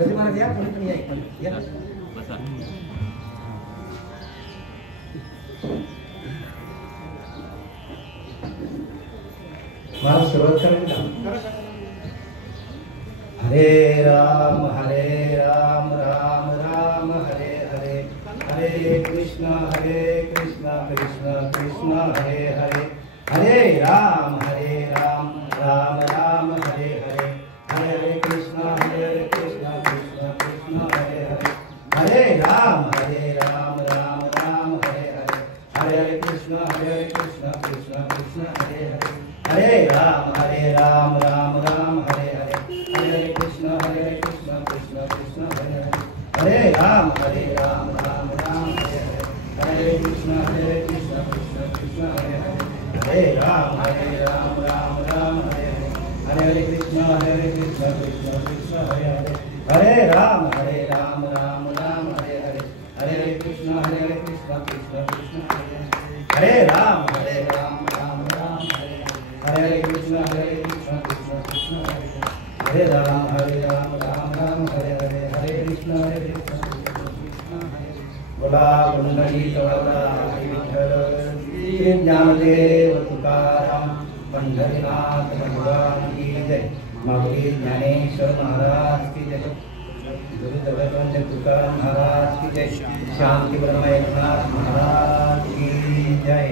गदी महाराज या, कोणी पण या. मला सुरुवात करायची का? हरे राम राम राम हरे हरे, हरे कृष्ण कृष्ण कृष्ण हरे हरे, हरे राम राम राम हरे हरे, हरे कृष्ण कृष्ण कृष्ण हरे हरे, हरे राम राम हरे हरे, हरे कृष्ण कृष्ण कृष्ण हरे हरे, हरे राम राम हरे हरे, हरे कृष्ण कृष्ण कृष्ण हरे हरे, हरे राम राम हरे हरे, हरे कृष्ण कृष्ण कृष्ण हरे हरे, हरे राम राम हरे हरे, हरे कृष्ण कृष्ण कृष्ण हरे हरे, हरे राम राम हरे हरे, हरे कृष्ण कृष्ण कृष्ण हरे हरे, हरे राम राम हरे हरे, हरे कृष्ण कृष्ण कृष्ण हरे हरे, हरे राम राम हरे हरे, हरे कृष्ण कृष्ण कृष्ण हरे हरे. बोला कुंडली कवळा विठ्ठल श्री ज्ञानदेव तुकाराम पंढरीनाथ भगवान की जय. माऊली ज्ञानेश्वर महाराज की जय. गुरु जगतवंद तुकाराम महाराज की जय. शांती ब्रह्म एकनाथ महाराज की जय.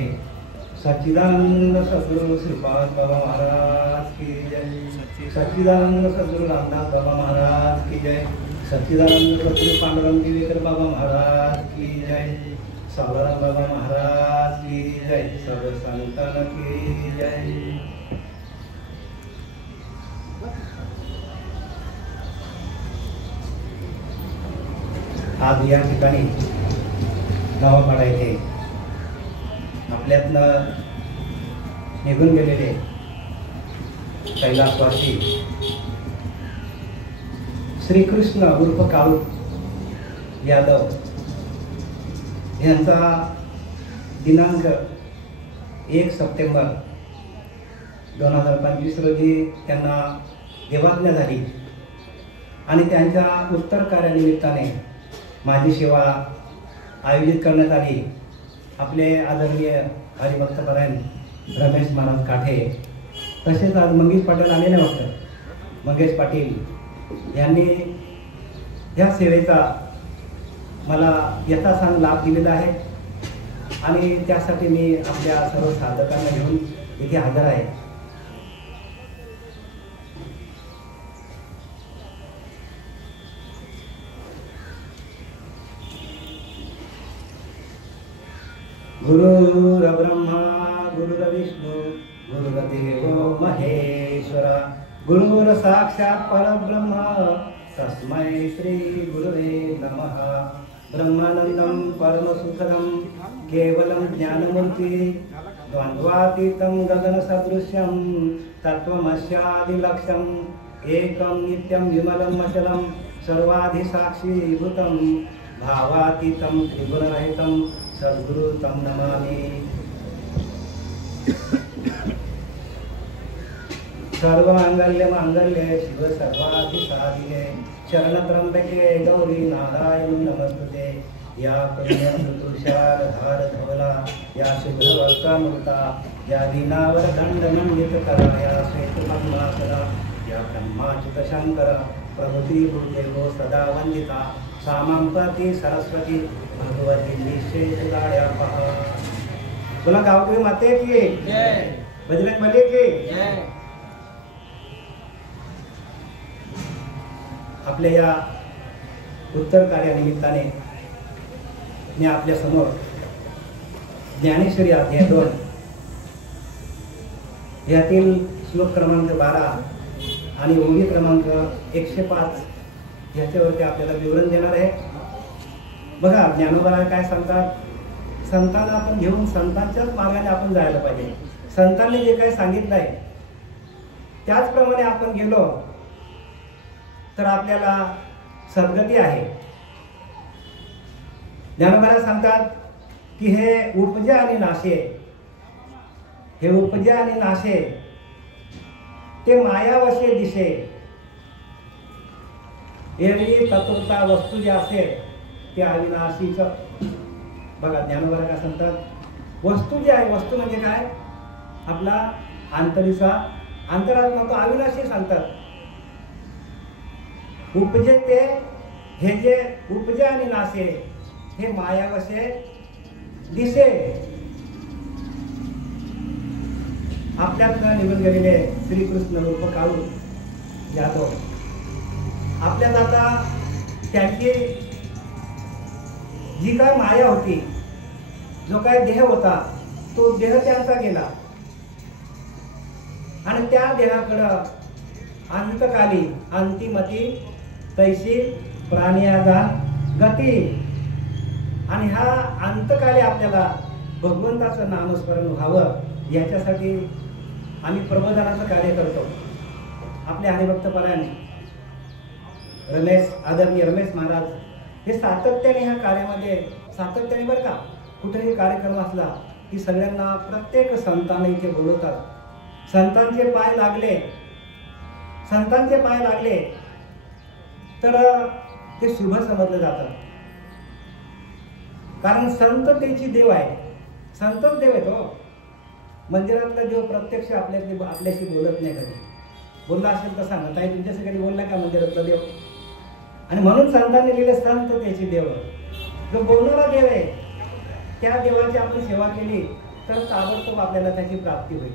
सच्चिदानंद सद्गुरु श्रीपाद बाबा महाराज की जय. सच्चिदानंद सद्गुरु रामदास बाबा महाराज की जय. सच्चिदानंद सद्गुरु पांडुरंग दिवेकर बाबा महाराज की जय. सावराम बाबा महाराज की जय. सर्व संतान की जय. आज या ठिकाणी गावापाडा येथे आपल्यातनं निघून गेलेले कैलासवासी श्रीकृष्ण उर्फ काळू यादव यांचा दिनांक 1 सप्टेंबर 2025 रोजी त्यांना देवाज्ञा झाली आणि त्यांच्या उत्तर कार्यानिमित्ताने माझी सेवा आयोजित करण्यात आली. आपले आदरणीय हरिभक्तपरायण रमेश महाराज काठे तसेच आज मंगेश पाटील आलेले होते. मंगेश पाटील यांनी ह्या सेवेचा मला यथासांग लाभ दिलेला आहे आणि त्यासाठी मी आपल्या सर्व साधकांना घेऊन इथे हजर आहे. गुरुर्ब्रह्मा गुरुर्विष्णू गुरुर्देवो महेश्वरा गुरुर् साक्षात् परब्रह्म तस्मै श्री गुरुवे नमः. ब्रह्मानंदं परमसुखदं केवलं ज्ञानमूर्ति द्वन्द्वातीतं गगनसदृश्यं तत्त्वमस्यादिलक्ष्यम् एकं नित्यं विमलं अचलं सर्वाधिसाक्षीभूतं भावातीतं त्रिगुणरहितं सद्गुरु तं नमामि. सर्वमांगल्य मांगल्य शिव सर्वाधिसाधिके शरणत्र्यंबके गौरी नारायण नमस्तुते. या पुण्यमृतुषार धार धवला या शुभ्रवस्त्रामृता या दीनावर दंडमंडित करा या श्वेतपद्मासना या ब्रह्माच्युत शंकर प्रभुती भूदेवो सदा वंदिता सामांपती सरस्वती भगवती निशेष गाड्या पहा. तुला गावकरी माते की जय. बजरंग बली की जय. आपल्या या उत्तर कार्यानिमित्ताने मी आपल्या समोर ज्ञानेश्वरी अध्याय 2 यातील श्लोक क्रमांक 12 आणि ओवी क्रमांक 105 याच्यावरती आपल्याला विवरण देणार आहे. बघा ज्ञानोबा काय सांगतात. संतांना आपण घेऊन संतांच्याच मार्गाने आपण जायला पाहिजे. संतांनी जे काही सांगितलं आहे त्याचप्रमाणे आपण गेलो तर आपल्याला सद्गती आहे. ज्ञानोबा सांगतात की हे उपजे आणि नाशे, हे उपजे आणि नाशे ते मायावशे दिशे एरवी तत्वता वस्तू जे असेल ते अविनाशीच. बघा ज्ञानोबा काय सांगतात, वस्तू जे आहे, वस्तू म्हणजे काय, आपला अंतरीचा अंतरात्मा, तो अविनाशी सांगतात. उपजे ते, हे जे उपजे आणि नासे हे मायावशे दिसे. आपल्यातनं निघून गेलेले श्रीकृष्ण उर्फ काळू जाधव, आपल्यात आता त्यांची जी काय माया होती, जो काय देह होता, तो देह त्यांचा गेला आणि त्या देहाकडं अंतकाली अंतिमती तैशी प्राणियादा गती. आणि हा अंतकाली आपल्याला भगवंताचं नामस्मरण व्हावं याच्यासाठी आम्ही प्रबोधनाचं कार्य करतो. आपले हरिभक्तपरायण आदरणीय रमेश महाराज हे सातत्याने ह्या कार्यामध्ये, सातत्याने बरं का, कुठेही कार्यक्रम असला की सगळ्यांना, प्रत्येक संतांना इथे बोलवतात. संतांचे पाय लागले, संतांचे पाय लागले तर ते शुभ समजलं जातं. कारण संततेची देव आहे, संतच देव आहे तो. मंदिरातला देव प्रत्यक्ष आपल्याशी बोलत नाही. कधी बोलला असेल तर सांगा, ताई तुमच्याशी कधी बोलला का मंदिरातला देव? आणि म्हणून संतांनी लिहिले संततेची देव. जो बोलणारा देव आहे त्या देवाची आपण सेवा केली तर ताबडतोब आपल्याला त्याची प्राप्ती होईल.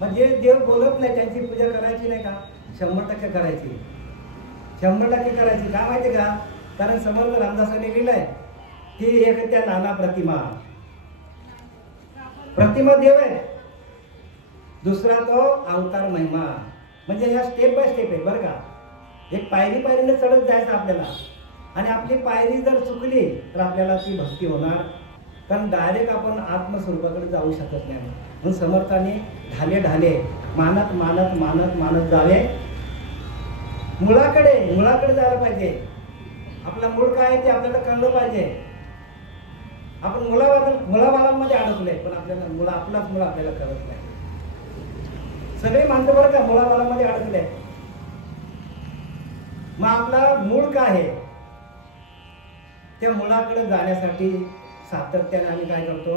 म्हणजे देव बोलत नाही त्यांची पूजा करायची नाही का? 100% करायची, 100% करायची. का माहिती का? कारण समर्थ रामदासांनी लिहिलंय की एक त्या नाना प्रतिमा, प्रतिमा देव आहे, दुसरा तो अवतार महिमा. म्हणजे ह्या स्टेप बाय स्टेप आहे बरं का. एक पायरी पायरीने चढत जायचं आपल्याला. आणि आपली पायरी जर चुकली तर आपल्याला ती भक्ती होणार. कारण डायरेक्ट आपण आत्मस्वरूपाकडे जाऊ शकत नाही. म्हणून समर्थाने ढाले ढाले मानत मानत मानत मानत जावे मुळाकडे. मुळाकडे जायला पाहिजे. आपला मूळ काय आहे ते आपल्याला कळलं पाहिजे. आपण मुळाबाळांमध्ये अडकलोय, पण आपल्याला मुळा, आपलाच मुळ आपल्याला कळत नाही. सगळे माणसं बरं का मुळाबाळांमध्ये अडकले. मग आपला मूळ काय आहे, त्या मुळाकडे जाण्यासाठी सातत्याने आम्ही काय करतो,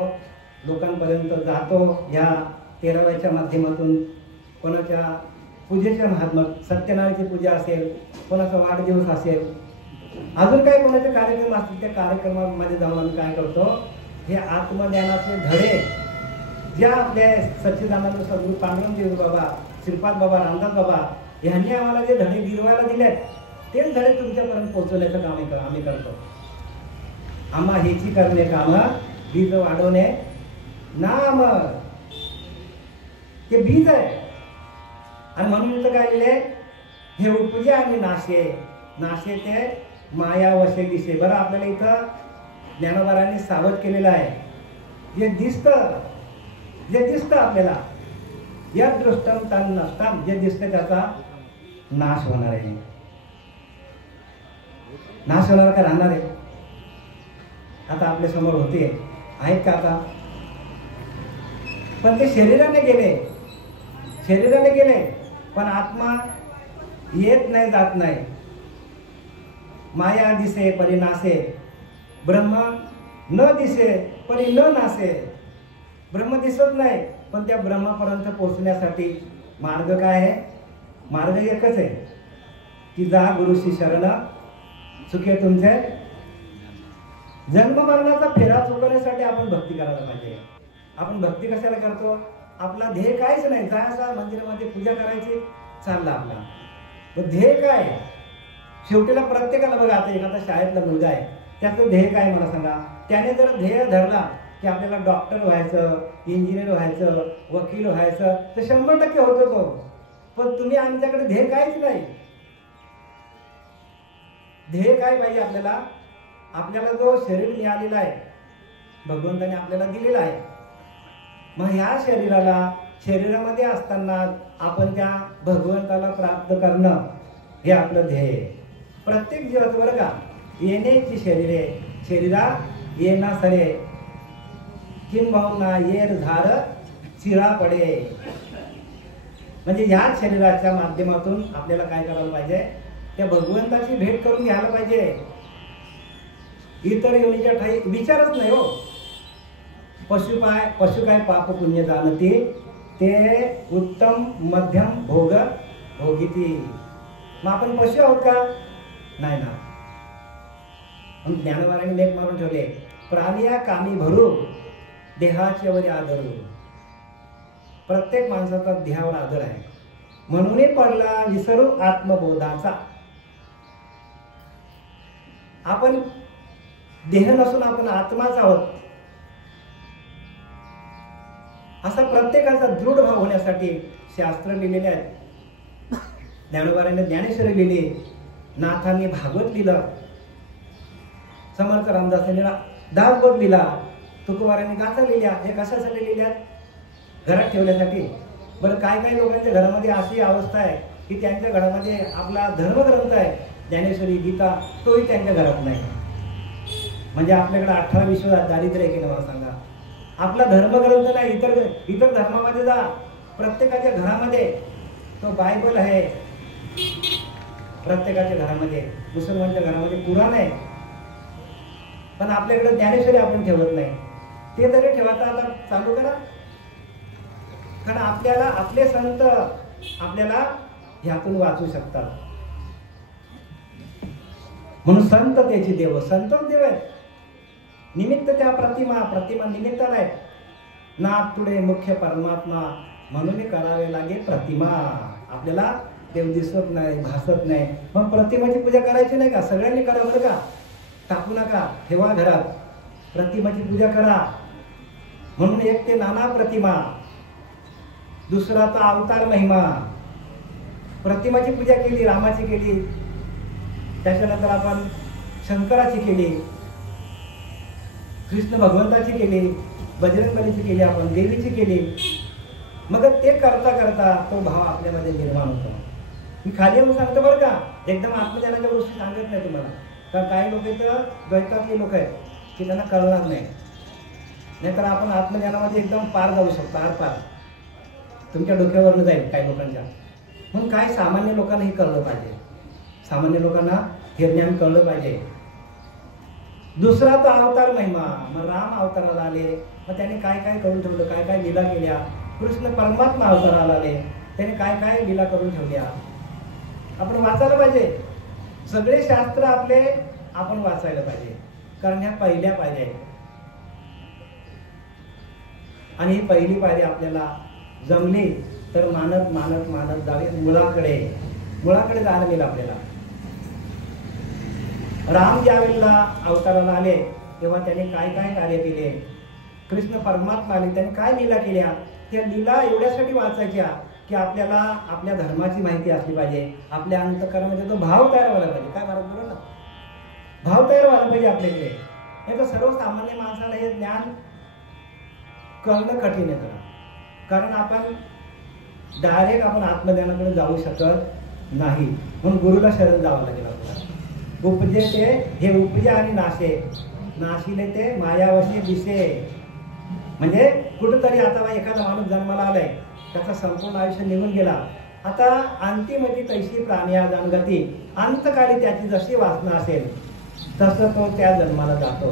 लोकांपर्यंत जातो. या 13व्याच्या माध्यमातून कोणाच्या पूजेच्या महात्म्यात, सत्यनारायणची पूजा असेल, कोणाचा वाढदिवस असेल, अजून काही कोणाचे कार्यक्रम असतील, त्या कार्यक्रमामध्ये जाऊन आम्ही काय करतो, हे आत्मज्ञानाचे धडे ज्या आपल्या सच्चिदानंद सद्गुरू पांडुरंग बाबा, श्रीपाद बाबा, रामदास बाबा यांनी आम्हाला जे धडे गिरवायला दिलेत, तेच धडे तुमच्यापर्यंत पोहोचवण्याचं काम आम्ही करतो. आम्हा हेची करणे काम बीज वाढवणे नाम, ते बीज आहे. आणि म्हणून इथं काय लिहिले, हे उपजे आणि नाशे, नाशे ते माया वशे दिसे. बरं आपल्याला इथं ज्ञानोबारांनी सावध केलेलं आहे. जे दिसतं, जे दिसतं आपल्याला, या दृष्टम तन नसतं, जे दिसतं त्याचा नाश होणार आहे. नाश होणार का राहणार आहे? आता आपल्या समोर होते आहेत का आता? पण ते शरीराने गेले, शरीराने गेले, पण आत्मा येत नाही, जात नाही. माया दिसे परी नासे, ब्रह्म न दिसे परी न नासे. ब्रह्म दिसत नाही, पण त्या ब्रह्मापर्यंत पोहोचण्यासाठी मार्ग काय आहे? मार्ग एकच आहे की जा गुरुशी शरण सुखे तुमचे. जन्म मरणाचा फेरा चुकवण्यासाठी आपण भक्ती करायला पाहिजे. आपण भक्ती कशाला करतो? आपला ध्येय काहीच नाही, जायचा मंदिरामध्ये पूजा करायची, चालला आपला. तर ध्येय काय? शेवटीला प्रत्येकाला बघा, आता एखादा शाळेतला मुलगा आहे, त्याचं ध्येय काय मला सांगा. त्याने जर ध्येय धरला की आपल्याला डॉक्टर व्हायचं, इंजिनियर व्हायचं, वकील व्हायचं, तर 100% होतो तो. पण तुम्ही आमच्याकडे ध्येय काहीच नाही. ध्येय काय पाहिजे आपल्याला? आपल्याला जो शरीर मिळालेला आहे, भगवंताने आपल्याला दिलेला आहे, मग ह्या शरीराला, शरीरामध्ये असताना आपण त्या भगवंताला प्राप्त करणं हे आपलं ध्येय आहे. प्रत्येक जीवाचं बरं का, येण्याची शरीरे, शरीरा येणा सरे, किंबहुना येर झार चिरा पडे. म्हणजे ह्या शरीराच्या माध्यमातून आपल्याला काय करायला पाहिजे? त्या भगवंताची भेट करून घ्यायला पाहिजे. इतर योनीच्या ठाई विचारच नाही हो. पशु काय पाप पुण्य जाणते, ते उत्तम मध्यम भोग भोगिती. मग आपण पशु आहोत का? नाही ना. मग ज्ञानवाराने लेख मारून ठेवले, प्राणिया कामी भरू देहाच्या वरी आदरू. प्रत्येक माणसाचा देहावर आदर आहे. म्हणून पडला विसरू आत्मबोधाचा. आपण देह नसून आपण आत्माच आहोत असा प्रत्येकाचा दृढ भाव होण्यासाठी शास्त्र लिहिलेले आहेत. ज्ञानोबाराने ज्ञानेश्वरी लिहिली, नाथांनी भागवत लिहिलं, समर्थ रामदासांनी लिहिला, दासबोध लिहिला, तुकोबारांनी गाथा लिहिल्या. हे कशासाठी लिहिल्या? घरात ठेवण्यासाठी. बरं, काय काय लोकांच्या घरामध्ये अशी अवस्था आहे की त्यांच्या घरामध्ये आपला धर्मग्रंथ आहे, ज्ञानेश्वरी गीता, तोही त्यांच्या घरात नाही. म्हणजे आपल्याकडे 18-20 दारिद्र्य आहे की नाही मला सांगा. आपला धर्मग्रंथ नाही. इतर धर्मामध्ये जा, प्रत्येकाच्या घरामध्ये तो बायबल आहे, प्रत्येकाच्या घरामध्ये. मुसलमानच्या घरामध्ये कुराण आहे, पण आपल्याकडे ज्ञानेश्वरी आपण ठेवत नाही. ते तरी ठेवायचं आता चालू करा. कारण आपल्याला आपले संत आपल्याला ह्यातून वाचू शकतात. म्हणून संत त्याची देव, संतच देव आहेत. निमित्त त्या प्रतिमा निमित्ताला आहेत. नाथ तुडे मुख्य परमात्मा, म्हणून करावे लागे प्रतिमा. आपल्याला देव दिसत नाही, भासत नाही, मग प्रतिमाची पूजा करायची नाही का? सगळ्यांनी करा बरं का, टाकू नका, ठेवा घरात. प्रतिमाची पूजा करा. म्हणून एक ते नाना प्रतिमा, दुसरा तर अवतार महिमा. प्रतिमाची पूजा केली, रामाची केली, त्याच्यानंतर आपण शंकराची केली, कृष्ण भगवंताची केली, बजरंगबलीची केली, आपण देवीची केली. मग ते करता करता तो भाव आपल्यामध्ये निर्माण होतो. मी खाली येऊन सांगतो बरं का, एकदम आत्मज्ञानाच्या गोष्टी सांगत नाही तुम्हाला. कारण काही लोक तर द्वैतातले लोक आहेत की त्यांना कळणार नाही. नाहीतर आपण आत्मज्ञानामध्ये एकदम पार जाऊ शकतो, आरपार. तुमच्या डोक्यावरनं जाईल काही लोकांच्या. म्हणून काय सामान्य लोकांना हे कळलं पाहिजे. सामान्य लोकांना हे ज्ञान कळलं पाहिजे. दुसरा तो अवतार महिमा. मग राम अवताराला आले, मग त्याने काय काय करून ठेवलं, काय काय लीला केल्या. कृष्ण परमात्मा अवताराला आले, त्याने काय काय लीला करून ठेवल्या. आपण वाचायला पाहिजे. सगळे शास्त्र आपले आपण वाचायला पाहिजे. कारण ह्या पहिल्या पायऱ्या आहेत. आणि ही पहिली पायरी आपल्याला जमली तर मानत मानत मानत जावे मुळाकडे जायला मिळेल आपल्याला. राम ज्यावेळेला अवताराला आले तेव्हा त्याने काय काय कार्य केले. कृष्ण परमात्मा आले, त्याने काय लीला केल्या. त्या लीला एवढ्यासाठी वाचायच्या की आपल्याला आपल्या धर्माची माहिती असली पाहिजे. आपल्या अंतःकरणामध्ये तो भाव तयार व्हायला पाहिजे. काय महाराज बोला ना, भाव तयार व्हायला पाहिजे आपल्याकडे. नाही तर सर्वसामान्य माणसाला हे ज्ञान कळणं कठीण आहे जरा. कारण आपण डायरेक्ट आपण आत्मज्ञानाकडे जाऊ शकत नाही. म्हणून गुरुला शरण जावं लागेल आपल्याला. उपजे ते हे उपजे आणि नाशिले ते मायावशी दिसे. म्हणजे कुठंतरी आता एखादा माणूस जन्माला आलाय, त्याचा संपूर्ण आयुष्य निघून गेला. आता अंतिमती तैशी प्राणिया जाणगती. अंतकाळी त्याची जशी वासना असेल तसं तो त्या जन्माला जातो.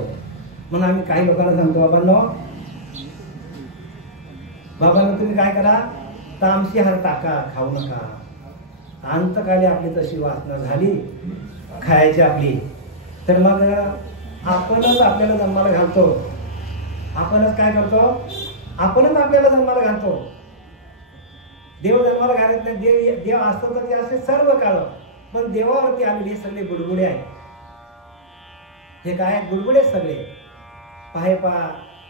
म्हणून आम्ही काही लोकांना सांगतो, बाबांनो तुम्ही काय करा, तामशी हार टाका, खाऊ नका. अंतकाळी आपली तशी वासना झाली खायची आपली, तर मग आपणच आपल्याला जन्माला घालतो. आपणच काय करतो, आपणच आपल्याला जन्माला घालतो. देव जन्माला घालत नाही. देव असतो तर ते असे सर्व काळ. पण देवावरती आलेले सगळे बुडबुडे आहेत. हे काय बुडबुडे सगळे. पाहे पा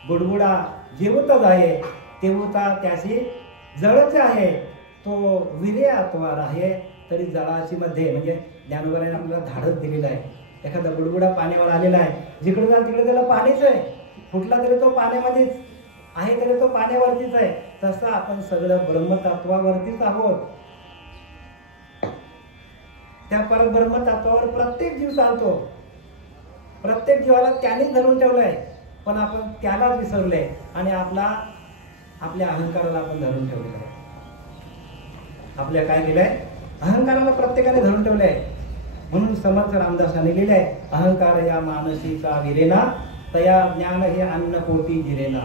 बुडबुडा जेवता जाये तेवता त्याशी जळच आहे. तो विरे आत्वार आहे तरी जळाची मध्ये. म्हणजे ज्ञानोबाने आपल्याला धाडस दिलेलं आहे. एखादा बुडबुडा पाण्यावर आलेला आहे, जिकडे जा तिकडे त्याला पाणीच आहे. फुटला तरी तो पाण्यामध्येच आहे, तरी तो पाण्यावरतीच आहे. तसं आपण सगळं ब्रह्मतत्वावरतीच आहोत. त्या परब्रह्मतत्वावर प्रत्येक जीव चालतो. प्रत्येक जीवाला त्यानेच धरून ठेवलंय, पण आपण त्यालाच विसरलोय. आणि आपल्या अहंकाराला आपण धरून ठेवलेलं आहे. आपल्या काय केलंय, अहंकाराला प्रत्येकाने धरून ठेवलंय. म्हणून समर्थ रामदासाने लिहिलंय, अहंकार या मानसीचा विरेना, तया ज्ञान हे अन्न पोटी जिरेना.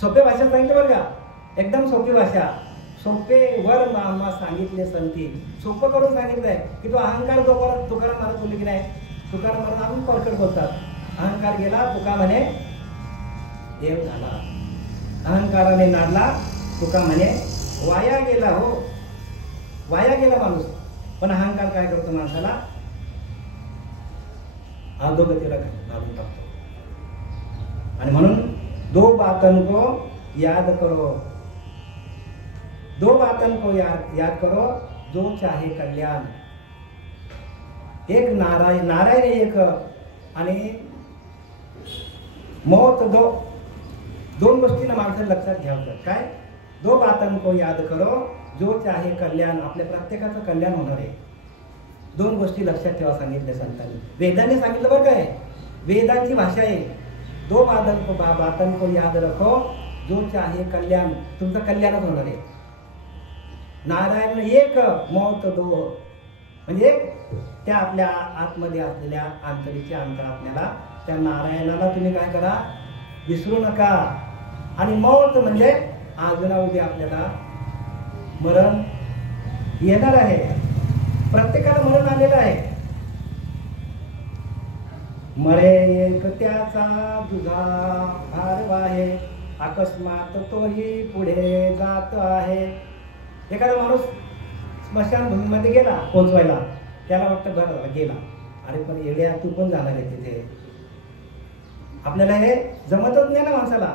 सोप्या भाषेत सांगितलं बरं का, एकदम सोपी भाषा, सोपे वर मामा सांगितले संती, सोपं करून सांगितलंय की तो अहंकार जो परत तुकाराम महाराज बोलले की नाही, तुकाराम महाराज आपण परकट बोलतात, अहंकार गेला तुका म्हणे देव झाला, अहंकाराने नाडला तुका म्हणे वाया गेला. हो, वाया गेला माणूस. पण अहंकार काय करतो माणसाला, अधोगतीला घालून टाकतो. आणि म्हणून दो बातन को याद करो, दो बातन को याद करो, जो चाहे कल्याण. एक नारायण, नारायण एक आणि मौत, दोन गोष्टींना माणसाला लक्षात घ्यावं. काय, दो बातन को याद करो, जो चाहे कल्याण. आपल्या प्रत्येकाचं कल्याण होणार आहे. दोन गोष्टी लक्षात ठेवा सांगितल्या संतांनी, वेदांनी सांगितलं बरं काय, वेदांची भाषा आहे. दो बातन को याद रखो, जो चाहे कल्याण. तुमचं कल्याणच होणार आहे. नारायण एक, मौत दो. म्हणजे त्या आपल्या आतमध्ये असलेल्या आंतरिकच्या अंतरात्म्याला, त्या नारायणाला तुम्ही काय करा, विसरू नका. आणि मौत म्हणजे आज ना उद्या आपल्याला मरण येणार आहे. प्रत्येकाला मरण आलेलं आहे. मरे एक त्याचा दुधा भार आहे, अकस्मात तोही पुढे जात आहे. एखादा माणूस स्मशानभूमीमध्ये गेला पोचवायला, त्याला वाटतं बरं झालं गेला, अरे पण येड्या तू पण जाणार आहे तिथे. आपल्याला हे जमतच नाही ना माणसाला.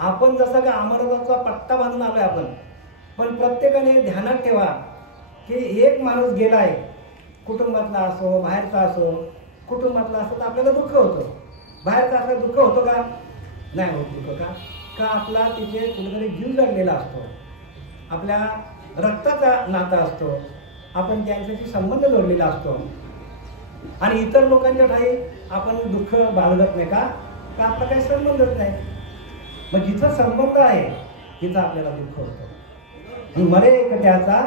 आपण जसं का अमरनाथचा पट्टा बांधून आलोय आपण, पण प्रत्येकाने ध्यानात ठेवा की एक माणूस गेलाय, कुटुंबातला असो बाहेरचा असो, कुटुंबातला असो तर आपल्याला दुःख होतं, बाहेरचा असं दुःख होतं का, नाही होत दुःख. का आपला तिथे कुठेतरी जीव जडलेला असतो, आपल्या रक्ताचा नाता असतो, आपण त्यांच्याशी संबंध जोडलेला असतो. आणि इतर लोकांच्या ठाई आपण दुःख बाळगत नाही का, आपला काही संबंधच नाही. मग जिथं संबंध आहे तिथं आपल्याला दुःख होतं. मरे एक त्याचा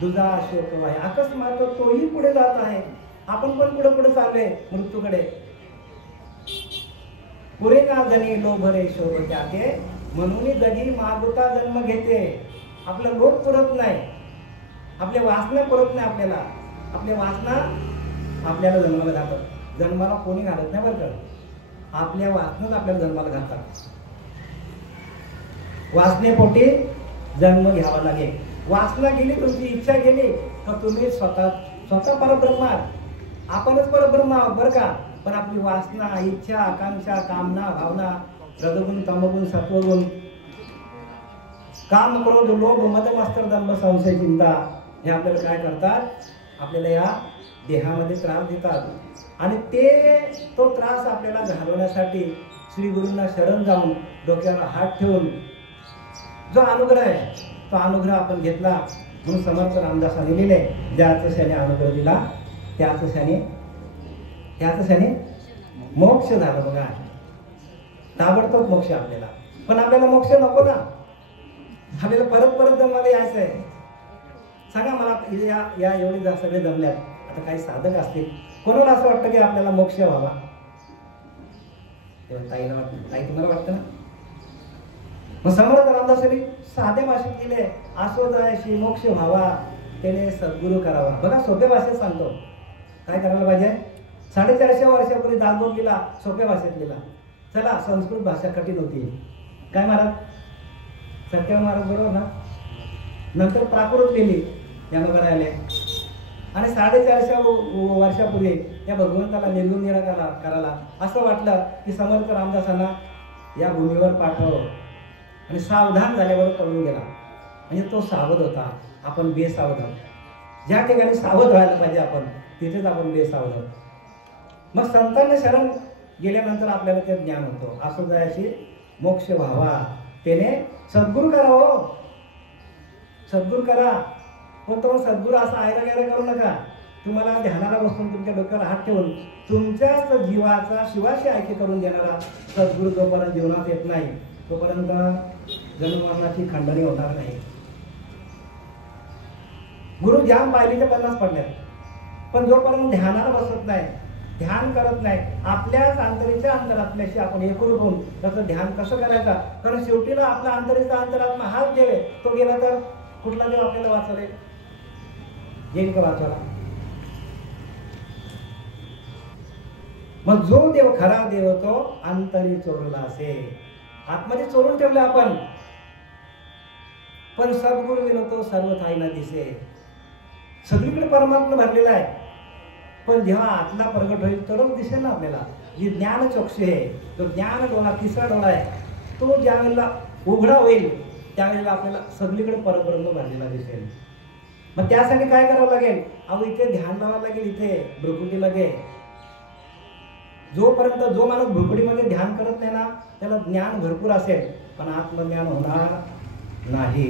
दुजा शोक आहे, अकस्मात तोही पुढे जात आहे. आपण पण पुढे पुढे चाललोय मृत्यूकडे. पुरे ना जनी लोभरे शोभ त्याके, म्हणून जगी मागुता जन्म घेते. आपलं लोभ पुरत नाही, आपल्या वासना पुरत नाही. आपल्या वासना आपल्याला जन्माला घालतात. जन्माला कोणी घालत नाही बरं का, आपल्या वासनाच आपल्याला जन्माला घालतात. वासनेपोटी जन्म घ्यावा लागेल. वासना गेली, तुमची इच्छा गेली तर तुम्ही स्वतः परब्रह्म आहात. आपणच परब्रह्म आहोत बरं का. पण आपली वासना, इच्छा, आकांक्षा, कामना, भावना, रजगुण, तमगुण, सत्वगुण, काम, क्रोध, लोभ, मद, मत्सर, दंभ, संशय, चिंता हे आपल्याला काय करतात, आपल्याला या देहामध्ये त्रास देतात. आणि तो त्रास आपल्याला घालवण्यासाठी श्री गुरूंना शरण जाऊन डोक्याला हात ठेवून जो अनुग्रह आहे तो अनुग्रह आपण घेतला. म्हणून समर्थ रामदासांनी लिहिले, ज्याच क्षणी अनुग्रह दिला त्याच क्षणी मोक्ष झाला. बघा, ताबडतोब मोक्ष आपल्याला. पण आपल्याला मोक्ष नको ना, आपल्याला परत परत जन्माला यायचं आहे. सांगा मला, या एवढे सगळे जमल्यात, आता काही साधक असतील, कोणाला असं वाटतं की आपल्याला मोक्ष व्हावा? तेव्हा ताईला वाटतं, ताई तुम्हाला वाटतं ना? मग समर्थ रामदासांनी साध्या भाषेत केले, असो जायशी मोक्ष व्हावा त्याने सद्गुरू करावा. बघा, सोप्या भाषेत सांगतो. काय करायला पाहिजे? 450 वर्षापूर्वी दासबोध लिहिला, सोप्या भाषेत लिहिला. चला, संस्कृत भाषा कठीण होती. काय महाराज, सत्य महाराज बरोबर ना? नंतर प्राकृत लिहिली ज्ञानोबा आले. आणि 450 वर्षापूर्वी या भगवंताला निर्गुण निराकार करायला असं वाटलं की समर्थ रामदासांना या भूमीवर पाठव. आणि सावधान झाल्यावर पळून गेला. म्हणजे तो सावध होता, आपण बेसावध आहोत. ज्या ठिकाणी सावध व्हायला पाहिजे आपण, तिथेच आपण बेसावध आहोत. मग संतांना शरण गेल्यानंतर आपल्याला ते ज्ञान होतं, असं जायची मोक्ष व्हावा त्याने सद्गुरू करा. हो, सद्गुरू करा. पण तो सद्गुरू असा आयरा गैरा करू नका. तुम्हाला ध्यानाला बसून तुमच्या डोक्याला हात ठेवून तुमच्याच जीवाचा शिवाशी ऐके करून देणारा सद्गुरू जोपर्यंत जीवनात येत नाही तोपर्यंत जन्ममरणाची खंडणी होणार नाही. गुरु जाम पायलीच्या 50 पडल्यात, पण जोपर्यंत ध्यानाला बसत नाही, ध्यान करत नाही, आपल्याच अंतरीच्या अंतरात्म्याशी आपण एकरूप होऊन त्याचं ध्यान कसं करायचं? कारण शेवटीला आपला अंतरीचा अंतरात्मा हाच देव आहे. तो गेला तर कुठला देव आपल्याला वाचवेल? येईल का वाचवायला? मग जो देव खरा देव तो अंतरी चोरला असेल. आतमध्ये चोरून ठेवले आपण, पण सद्गुरु विनोतो सर्व थाईना दिसे. सगळीकडे परमात्मा भरलेला आहे, पण जेव्हा आतला प्रगट होईल तरच दिसेल ना आपल्याला. जी ज्ञान चक्षु आहे, तो ज्ञान डोळा, तिसरा डोळा आहे, तो ज्या वेळेला उघडा होईल त्यावेळेला आपल्याला सगळीकडे परब्रह्म भरलेला दिसेल. मग त्यासाठी काय करावं लागेल? अहो इथे ध्यान लावावं लागेल, इथे भ्रुकुटीमध्ये. जोपर्यंत जो माणूस भ्रुकुटीमध्ये ध्यान करत नाही ना, त्याला ज्ञान भरपूर असेल पण आत्मज्ञान होणार नाही.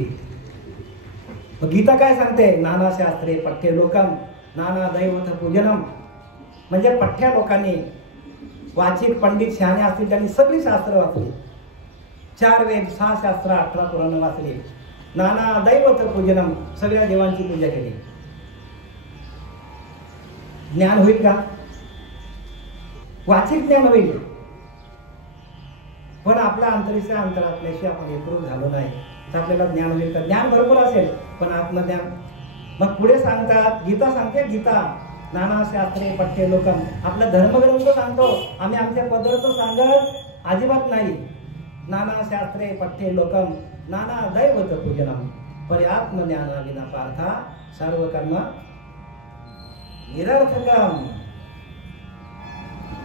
गीता काय सांगते? नाना शास्त्रे पठ्य लोकम नाना दैवत पूजनम. म्हणजे पठ्या लोकांनी, वाचिक पंडित शहाणे असतील त्यांनी सगळी शास्त्र वाचली, 4 वेद 6 शास्त्र 18 पुराण वाचली, नाना दैवत पूजनम, सगळ्या देवांची पूजा केली. ज्ञान होईल का? वाचिक ज्ञान होईल, पण आपला अंतरीच्या अंतरात्म्याशी आपण एकरूप झालो नाही तर आपल्याला ज्ञान होईल का? ज्ञान भरपूर असेल पण आत्मज्ञान. मग पुढे सांगतात, गीता सांगते, गीता नाना शास्त्रे पठ्य लोकम. आपला धर्मग्रंथ सांगतो, आम्ही आमच्या पदार्थ सांगत अजिबात नाही. नाना शास्त्रे पठ्य लोकम नाना दैवत पूजनम परि आत्मज्ञाना विना पार्था सर्व कर्म निरर्थकम.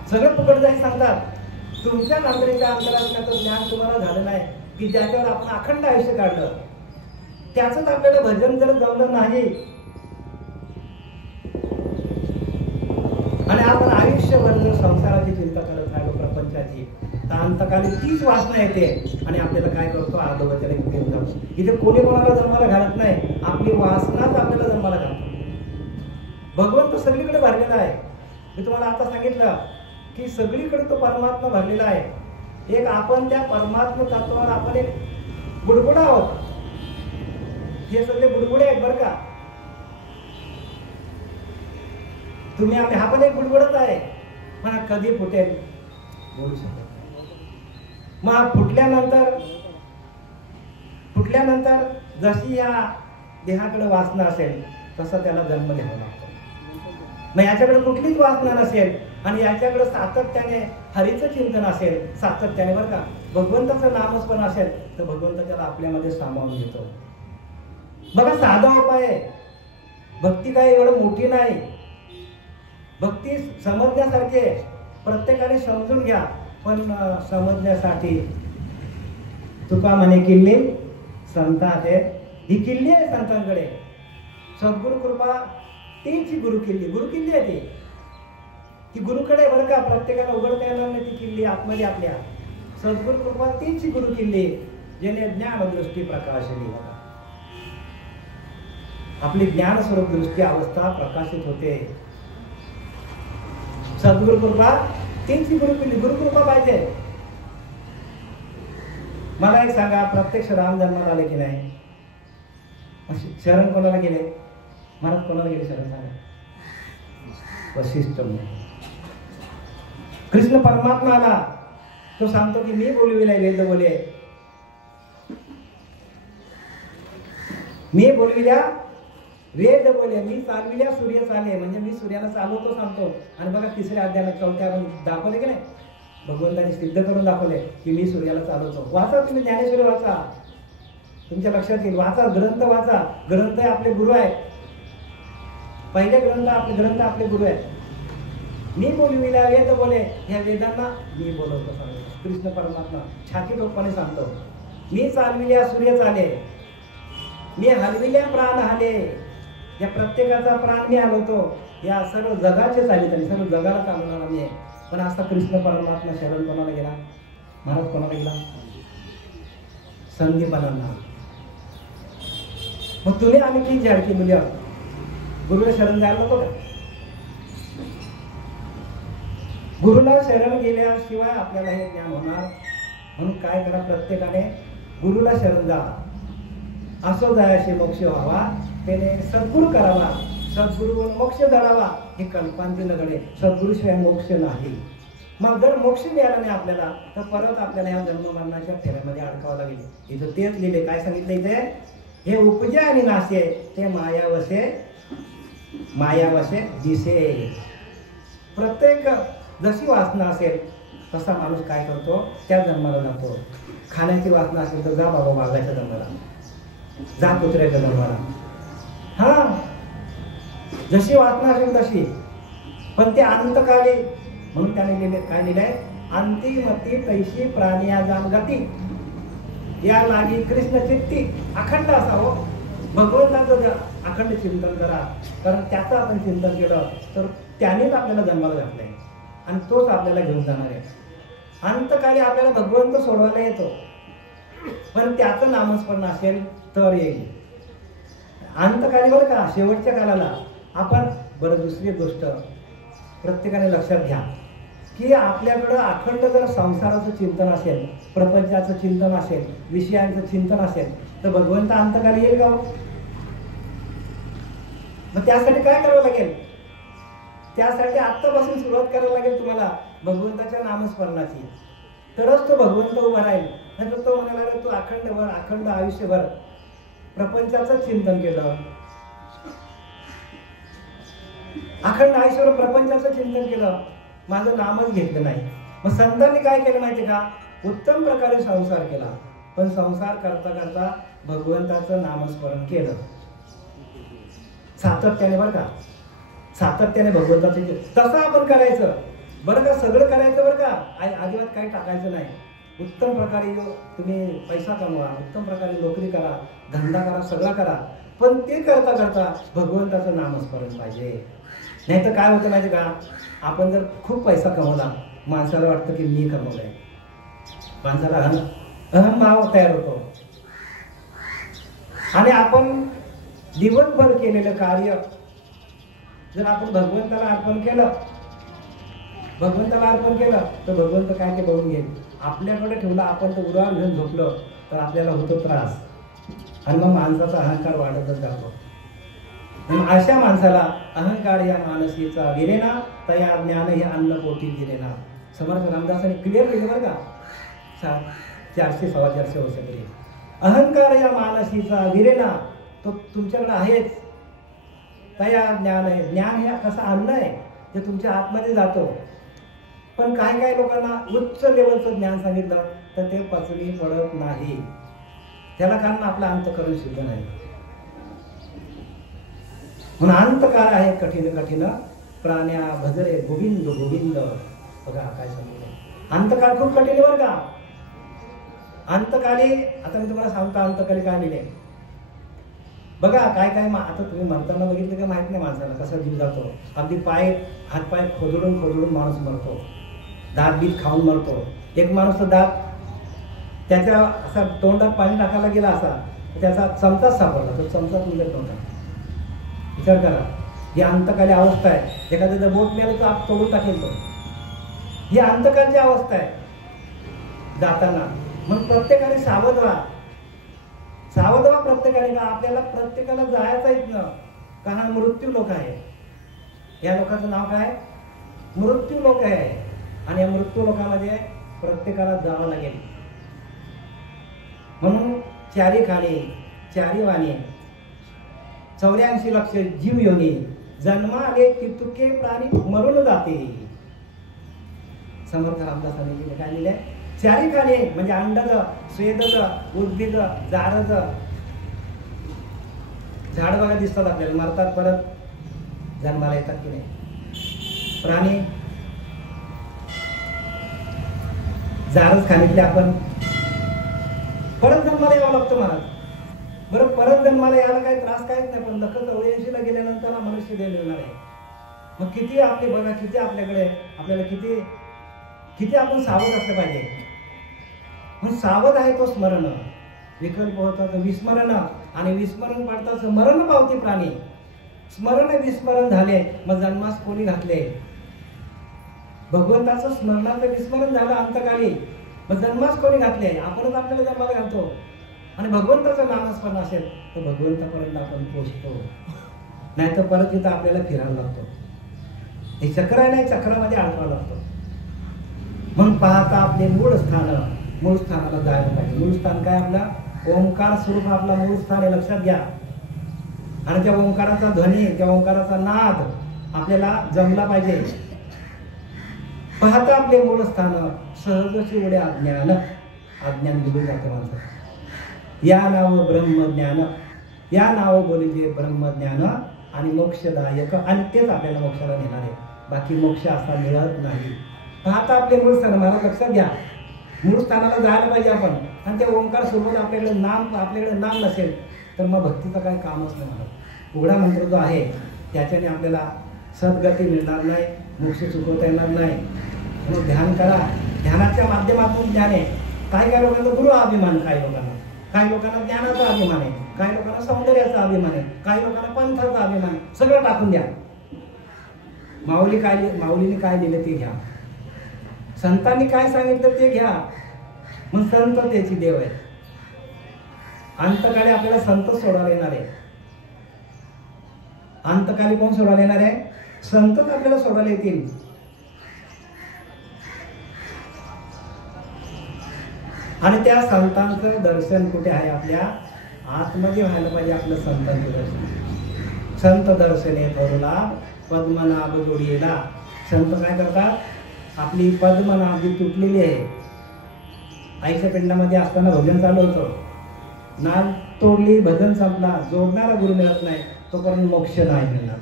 सगळं पकड जाईल सांगतात. तुमच्या अंतरेच्या अंतरात्म्याचं ज्ञान तुम्हाला झालं नाही की ज्याच्यावर आपण अखंड आयुष्य काढलं, त्याच आपल्याला भजन जर जमलं नाही आणि आपण आयुष्यभर जर संसाराची चिंता करत राहिलो, प्रपंचाची, तर अंतकाली तीच वासना येते आणि आपल्याला काय करतो? आदोबत्याला घेऊन जातो. इथे कोणी कोणाला जन्माला घालत नाही, आपली वासनाच आपल्याला जन्माला घालतो. भगवंत सगळीकडे भरलेला आहे. मी तुम्हाला आता सांगितलं की सगळीकडे तो परमात्मा भरलेला आहे. एक आपण त्या परमात्मा तत्वावर आपण एक बुडबुडा आहोत. हे सगळे बुडबुडे आहेत बरं का. तुम्ही आम्ही हा पण एक बुडबुडच आहे, पण कधी फुटेल बोलू शकत. मग फुटल्यानंतर जशी या देहाकडे वासना असेल तसा त्याला जन्म घ्यावा लागतो. मग याच्याकडे कुठलीच वासना नसेल आणि याच्याकडे सातत्याने हरीचं चिंतन असेल, सातत्याने बरं का, भगवंताचं नामस्मरण असेल तर भगवंत त्याला आपल्यामध्ये सामावून घेतो. बघा साधा उपाय आहे. भक्ती काही एवढं मोठी नाही, भक्ती समजण्यासारखी आहे. प्रत्येकाने समजून घ्या, पण समजण्यासाठी तुका म्हणे किल्ली संतात आहे. ही किल्ली आहे संतांकडे. सद्गुरु कृपा तीची गुरु किल्ली आहे ती गुरुकडे बरं का. प्रत्येकाला उघडता येणार नाही ती किल्ली आतमध्ये आपल्या. सद्गुरु कृपा तीची गुरु किल्ली, जेणे ज्ञान दृष्टी प्रकाशली. आपली ज्ञान स्वरूप दृष्टी अवस्था प्रकाशित होते. सद्गुरु कृपा तीची गुरु किल्ली. गुरुकृपा पाहिजे. मला एक सांगा, प्रत्यक्ष राम जन्माला आले की नाही? शरण कोणाला गेले? महाराज कोणाला गेले शरण सांगा? वशिष्ठ. कृष्ण परमात्मा आला, तो सांगतो की मी बोलविला वेद बोले, मी बोलविल्या वेद बोले, मी चालविल्या सूर्य चाले. म्हणजे मी सूर्याला चालवतो सांगतो. आणि बघा तिसऱ्या अध्यायात 4थ्या दाखवले की नाही, भगवंताने सिद्ध करून दाखवले की मी सूर्याला चालवतो. वाचा तुम्ही ज्ञानेश्वरी वाचा, तुमच्या लक्षात येईल. वाचा, ग्रंथ वाचा. ग्रंथ आपले गुरु आहेत. पहिले ग्रंथ आपले गुरु आहेत. मी बोलविला वेद बोले, ह्या वेदांना मी बोलवतो सांगतो कृष्ण परमात्मा. छाती टोकपणे सांगतो, मी चालविल्या सूर्य चाले, मी हलविल्या प्राण हाले. या प्रत्येकाचा प्राण मी हलवतो. या सर्व जगाचे चालित आणि सर्व जगाला चालवणार मी आहे. पण असा कृष्ण परमात्मा शरण कोणाला गेला? महाराज कोणाला गेला? संदीपानांना. मग तुम्ही आम्ही की झाडकी मुल्या गुरुला शरण जायला नको का? गुरुला शरण गेल्याशिवाय आपल्याला हे ज्ञान होणार. म्हणून काय करा, प्रत्येकाने गुरुला शरण जा. असो जायाशी मोक्ष व्हावा, त्याने सद्गुरु करावा, सद्गुरु मोक्ष धरावा. हे कल्पांतील घडे, सद्गुरूशिवाय मोक्ष नाही. मग जर मोक्ष मिळाला नाही आपल्याला तर परत आपल्याला या जन्म मरणाच्या फेऱ्यामध्ये अडकावं लागेल. इथं तेच लिहिले, काय सांगितलं इथे, हे उपजे आणि नाशे ते मायावसे दिसे. प्रत्येक जशी वासना असेल तसा माणूस काय करतो, त्या जन्माला जातो. खाण्याची वासना असेल तर जा बाबा वाघाच्या जन्माला, जा कुत्र्याच्या जन्माला. हा, जशी वासना असेल तशी. पण ते अंतकाली, म्हणून त्याने लिहिले, काय लिहिलंय, अंतिमती तैशी प्राणिया जाण गती या लागी कृष्ण चित्ती. अखंड असावं भगवंताचं अखंड चिंतन करा. कारण त्याचं आपण चिंतन केलं तर त्यानेच आपल्याला जन्माला घातलंय आणि तोच आपल्याला घेऊन जाणार आहे. अंतकाली आपल्याला भगवंत सोडवायला येतो, पण त्याचं नामस्मरण असेल तर येईल. अंतकाली बरं का, शेवटच्या काळाला आपण बरं. दुसरी गोष्ट प्रत्येकाने लक्षात घ्या की आपल्याकडं अखंड जर संसाराचं चिंतन असेल, प्रपंचाचं चिंतन असेल, विषयांचं चिंतन असेल तर भगवंत अंतकाली येईल का? मग त्यासाठी काय करावं लागेल? त्यासाठी आत्तापासून सुरुवात करायला लागेल तुम्हाला भगवंताच्या नामस्मरणाची. तरच तो भगवंत उभा राहील. नाही तर तो म्हणाला तू अखंड आयुष्यभर प्रपंचाचं चिंतन केलं, अखंड आयुष्यभर प्रपंचाचं चिंतन केलं, माझं नामच घेतलं नाही. मग संतांनी काय केलं माहिती का? उत्तम प्रकारे संसार केला, पण संसार करता करता भगवंताचं नामस्मरण केलं सातत्याने. बरं का, सातत्याने भगवंताचं तसं आपण करायचं बरं का, सगळं करायचं बरं का, अजिबात काही टाकायचं नाही. उत्तम प्रकारे तुम्ही पैसा कमवा, उत्तम प्रकारे नोकरी करा, धंदा करा, सगळा करा, पण ते करता करता भगवंताचं नामस्मरण पाहिजे. नाही तर काय होतं माहिती का, आपण जर खूप पैसा कमवला, माणसाला वाटतं की मी कमवलंय, माणसाला अहंभाव तयार होतो. आणि आपण दिवसभर केलेलं कार्य जर आपण भगवंताला अर्पण केलं तर भगवंत काय ते बघून घेईल. आपल्याकडे ठेवलं, आपण तो उरावर घेऊन झोपलं तर आपल्याला होतो त्रास आणि मग माणसाचा अहंकार वाढतच जातो. अशा माणसाला अहंकार या मानसीचा विरेना तया ज्ञान हे अन्न पोटी दिलेना. समर्थ रामदासांनी क्लिअर केलं बरं का, 400-450 वर्षापूर्वी. अहंकार या मानसीचा विरेना तो तुमच्याकडे आहेच. तया ज्ञान आहे. ज्ञान हे कसं अन्न आहे जे तुमच्या आतमध्ये जातो. पण काय लोकांना उच्च लेवलचं ज्ञान सांगितलं तर ते पचनी पडत नाही. त्याला कारण आपलं अंतकरण शुद्ध नाही. म्हणून अंतकाळ आहे कठीण प्राण्या भजरे गोविंद गोविंद. बघा काय सांगितलं, अंतकाळ खूप कठीण आहे बरं का. अंतकाली आता मी तुम्हाला सांगतो अंतकाली काय लिहिले बघा. काय आता तुम्ही म्हणताना बघितलं का माहित नाही माणसाला कसा जीव जातो. अगदी हातपाय खोदडून माणूस मरतो, दात बीत खाऊन मरतो. एक माणूस तर दात त्याच्या असा तोंडात पाणी टाकायला गेला असा त्याचा चमचाच सापडला, तो चमचाच निघत नव्हता. विचार करा, ही अंतकाली अवस्था आहे. एखाद्याचं बोट मिळालं तर आप तोडून टाकेल तो. ही अंतकालची अवस्था आहे जाताना. मग प्रत्येकाने सावध व्हा प्रत्येकाने. का आपल्याला प्रत्येकाला जायचं इथनं का हा मृत्यू लोक आहे. या लोकांचं नाव काय? मृत्यू लोक आहे. आणि या मृत्यू लोकांमध्ये प्रत्येकाला जावं लागेल. म्हणून चारी खाणे चारी वाणे 84 लक्ष जीव योनी जन्माले कितुके प्राणी मरून जाते. समर्थ रामदासांनी काय लिहिलंय? चारी खाणे म्हणजे अंडज, स्वेदज, उद्भिद, जारज. झाड बघा दिसतात आपल्याला, मरतात परत जन्माला येतात की नाही. प्राणी जारज खाण्यातले आपण परत जन्माला यावं लागतं महाराज. बरं, परत जन्माला यायला काही त्रास काहीच नाही, पण लख 84ला गेल्यानंतर मनुष्य देह मिळणार आहे. मग किती आपले बघा, किती आपल्याकडे आपल्याला किती आपण सावध असलं पाहिजे. म्हणून सावध आहे तो स्मरण. विकल्प होता तर विस्मरण, आणि विस्मरण पडताच मरण पावते प्राणी. स्मरण विस्मरण झाले, मग जन्मास कोणी घातले? भगवंताचं स्मरणाचं विस्मरण झालं अंतकाली, मग जन्मास कोणी घातले? आपणच आपल्याला जन्माला घालतो. आणि भगवंताचं नामस्मरण असेल तर भगवंतापर्यंत आपण पोहोचतो. नाही तर परत तिथं आपल्याला फिरायला लागतो. हे चक्र आहे ना, चक्रामध्ये अडकावा लागतो. म्हणून पाहता आपले मूळ स्थानाला जायला पाहिजे. मूळ स्थान काय आपला? ओंकार स्वरूप आपला मूळ स्थान हे लक्षात घ्या. आणि त्या ओंकाराचा ध्वनी, त्या ओंकाराचा नाद आपल्याला जमला पाहिजे. पाहता आपले मूळ स्थान सहजची उड्या अज्ञान दिले जाते माणसं. या नाव ब्रह्मज्ञान, या नाव बोलीचे ब्रह्मज्ञान आणि मोक्षदायक, आणि तेच आपल्याला मोक्षाला नेणार आहे. बाकी मोक्ष असा मिळत नाही. पाहता आपले मूळ स्थान, मला लक्षात घ्या, मूळ स्थानाला जायला पाहिजे आपण. आणि ते ओंकार सोबत आपल्याकडे नाम नसेल तर मग भक्तीचं काही कामच नाही. मला उघडा मंत्र जो आहे त्याच्याने आपल्याला सद्गती मिळणार नाही, मोक्ष चुकवता येणार नाही. म्हणून ध्यान करा. ध्यानाच्या माध्यमातून ज्ञान आहे. काही लोकांना गुरु अभिमान, काही लोकांना ज्ञानाचा अभिमान आहे, काही लोकांना सौंदर्याचा अभिमान आहे, काही लोकांना पंथाचा अभिमान आहे. सगळं टाकून द्या. माऊलीने काय दिलं ते घ्या, संतांनी काय सांगितलं ते घ्या. मग संत त्याची देव आहे. अंतकाळी आपल्याला संत सोडायला येणार आहे. अंतकाळी कोण सोडायला येणार आहे? संतच आपल्याला सोडायला येतील. आणि त्या संतांचं दर्शन कुठे आहे? आपल्या आतमध्ये व्हायला पाहिजे आपलं संतांचं दर्शन. संत दर्शने थोरला पद्मनाभ जोडीला. संत काय करतात? आपली पद्मनाभी तुटलेली आहे. आईच्या पिंडामध्ये असताना भजन चालू होतं, नाल तोडली, भजन संपला, जोडणारा गुरु मिळत नाही, तोपर्यंत मोक्ष नाही मिळणार.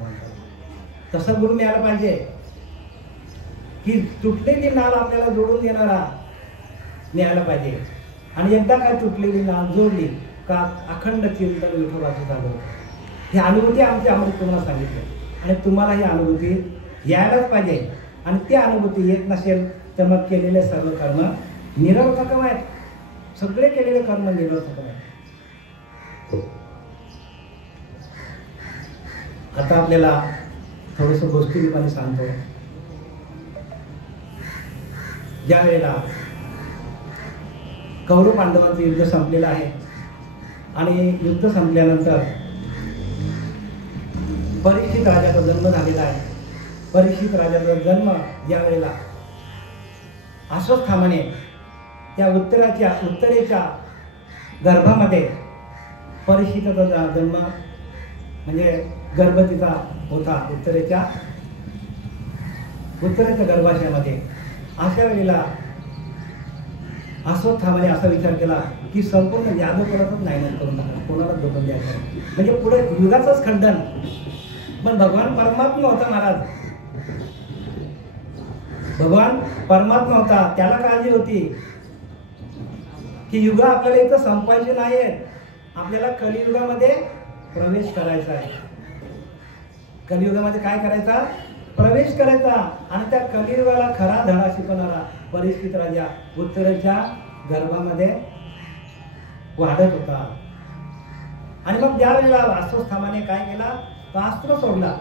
तसा गुरु मिळाला पाहिजे की तुटलेली नाल आपल्याला जोडून देणारा मिळाला पाहिजे. आणि एकदा काय तुटलेली नाल जोडली का अखंड चिंतन विठोबाचं झालं. ही अनुभूती आमची आम्हाला तुम्हाला सांगितलं, आणि तुम्हाला ही अनुभूती यायलाच पाहिजे. आणि ती अनुभूती येत नसेल तर मग केलेले सर्व कर्म निरर्थक आहेत. सगळे केलेले कर्म निरर्थक आहेत. आता आपल्याला थोडस गोष्टीरूपाने सांगतो. ज्या वेळेला कौरव पांडवांचं युद्ध संपलेलं आहे आणि युद्ध संपल्यानंतर परीक्षित राजाचा जन्म झालेला आहे. परीक्षित राजाचा जन्म ज्या वेळेला अश्वत्थामाने त्या उत्तरेच्या गर्भामध्ये परीक्षिताचा जन्म म्हणजे गर्भतीचा होता. उत्तरेच्या गर्भाशयामध्ये. अशा वेळेला अश्वत्थामाने असा विचार केला की संपूर्ण यादवकुलातच नायनाट करून टाकला, कोणाला धोका द्यायचा म्हणजे पुढे युगाचंच खंडन. पण भगवान परमात्मा होता महाराज, भगवान परमात्मा होता. त्याला काळजी होती की युग आपल्याला इथं संपायचे नाहीत, आपल्याला कलियुगामध्ये प्रवेश करायचा आहे. कलियुगामध्ये काय करायचा? प्रवेश करायचा. आणि त्या कलियुगाला खरा धडा शिकवणारा परीक्षित राजा उत्तरेच्या गर्भामध्ये वाढत होता. आणि मग ज्या वेळेला अश्वत्थामाने काय केला? अस्त्र सोडला.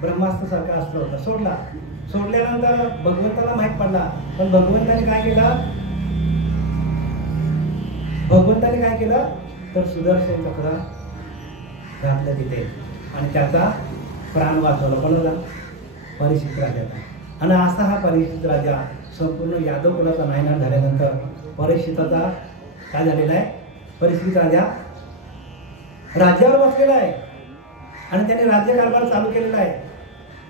ब्रह्मास्त्र सारखा अस्त्र होता, सोडला. सोडल्यानंतर भगवंताला माहित पडला. पण भगवंताने काय केलं तर सुदर्शन चक्र घातलं तिथे आणि त्याचा प्राण वाचवला. कोणाला? परीक्षित राजाचा. आणि असा हा परीक्षित राजा संपूर्ण यादव कुलाचा नायनाट झाल्यानंतर परीक्षिताचा काय झालेला आहे? परीक्षित राजा राज्यावर बसलेला आहे आणि त्याने राज्यकारभार चालू केलेला आहे.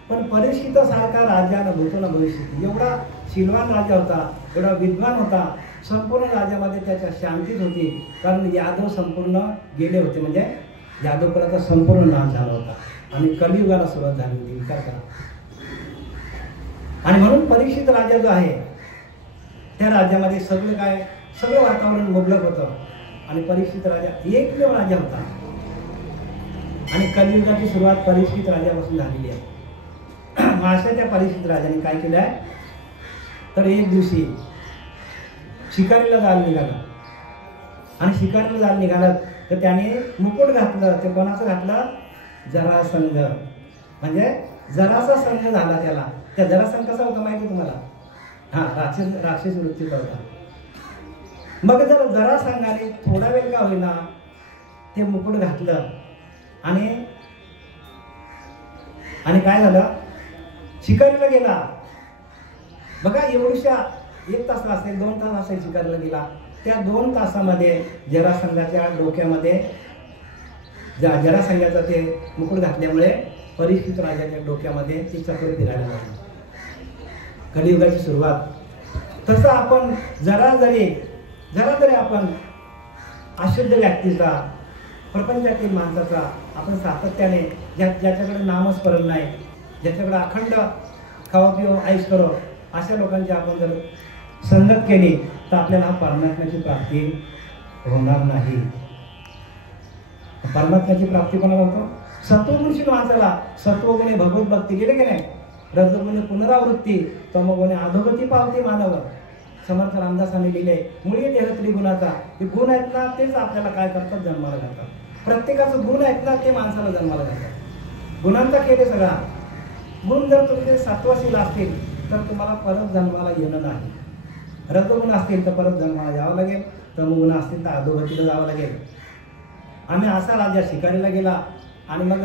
पण परीक्षितासारखा राजा नव्हतो ना भविष्यात. एवढा शीलवान राजा होता, एवढा विद्वान होता. संपूर्ण राज्यामध्ये त्याच्या शांतीच होती, कारण यादव संपूर्ण गेले होते. म्हणजे यादव कुलाचा संपूर्ण नाश झाला होता आणि कलियुगाला सुरुवात झाली होती. विचार करा. आणि म्हणून परीक्षित राजा जो आहे त्या राज्यामध्ये सगळं वातावरण मुबलक होतं. आणि परीक्षित राजा एकमेव राजा होता. आणि कलियुगाची सुरुवात परीक्षित राजापासून झालेली आहे. अशा त्या परीक्षित राजाने काय केलं आहे तर एक दिवशी शिकारीला जायला निघाला. आणि शिकारीला जायला निघाला तर त्याने मुकुट घातलं. ते कोणाचं घातलं? जरासंध. म्हणजे जरासा संघ झाला त्याला. त्या जरासंध कसा होता माहिती तुम्हाला? राक्षस वृत्तीचा होता. मग जर जरासंधाने थोडा वेळ का होईना ते मुकुट घातलं आणि काय झालं? शिकारीला गेला. बघा एवढ्या 1 तास असेल 2 तास असेल शिकारीला गेला. त्या 2 तासामध्ये जरासंधाच्या डोक्यामध्ये जरासंधाचा ते मुकुट घातल्यामुळे परीक्षित राजाच्या डोक्यामध्ये ती चक्र फिरायला लागली. कलियुगाची सुरुवात. तसं आपण जरा जरी आपण अशुद्ध व्यक्तीचा, प्रपंचातील माणसाचा आपण सातत्याने ज्याच्याकडे नामस्मरण नाही, ज्याच्याकडे अखंड खावा पिओ ऐश करो, अशा लोकांची आपण जर संगत केली तर आपल्याला परमात्म्याची प्राप्ती होणार नाही. परमात्म्याची प्राप्ती कोणाला होतो? सत्वगुणशील माणसाला. सत्वगुणे भगवत भक्ती केले की नाही, रजगुणे पुनरावृत्ती, तमगुणे अधोगती पावती मानव. समर्थ रामदासांनी लिहिले मुळी देह त्रिगुणाचा. ते गुण आहेत ना तेच आपल्याला काय करतात, जन्माला घालतात. प्रत्येकाचं गुण आहेत ना ते माणसाला जन्माला घालतात. गुणांचा खेळ आहे सगळा. गुण जर तुमचे सत्वशील असतील तर तुम्हाला परत जन्माला येणं नाही. रजगुण असतील तर परत जन्माला जावं लागेल, तमगुण असतील तर अधोगतीला जावं लागेल. आम्ही असा राजा शिकारीला गेला आणि मग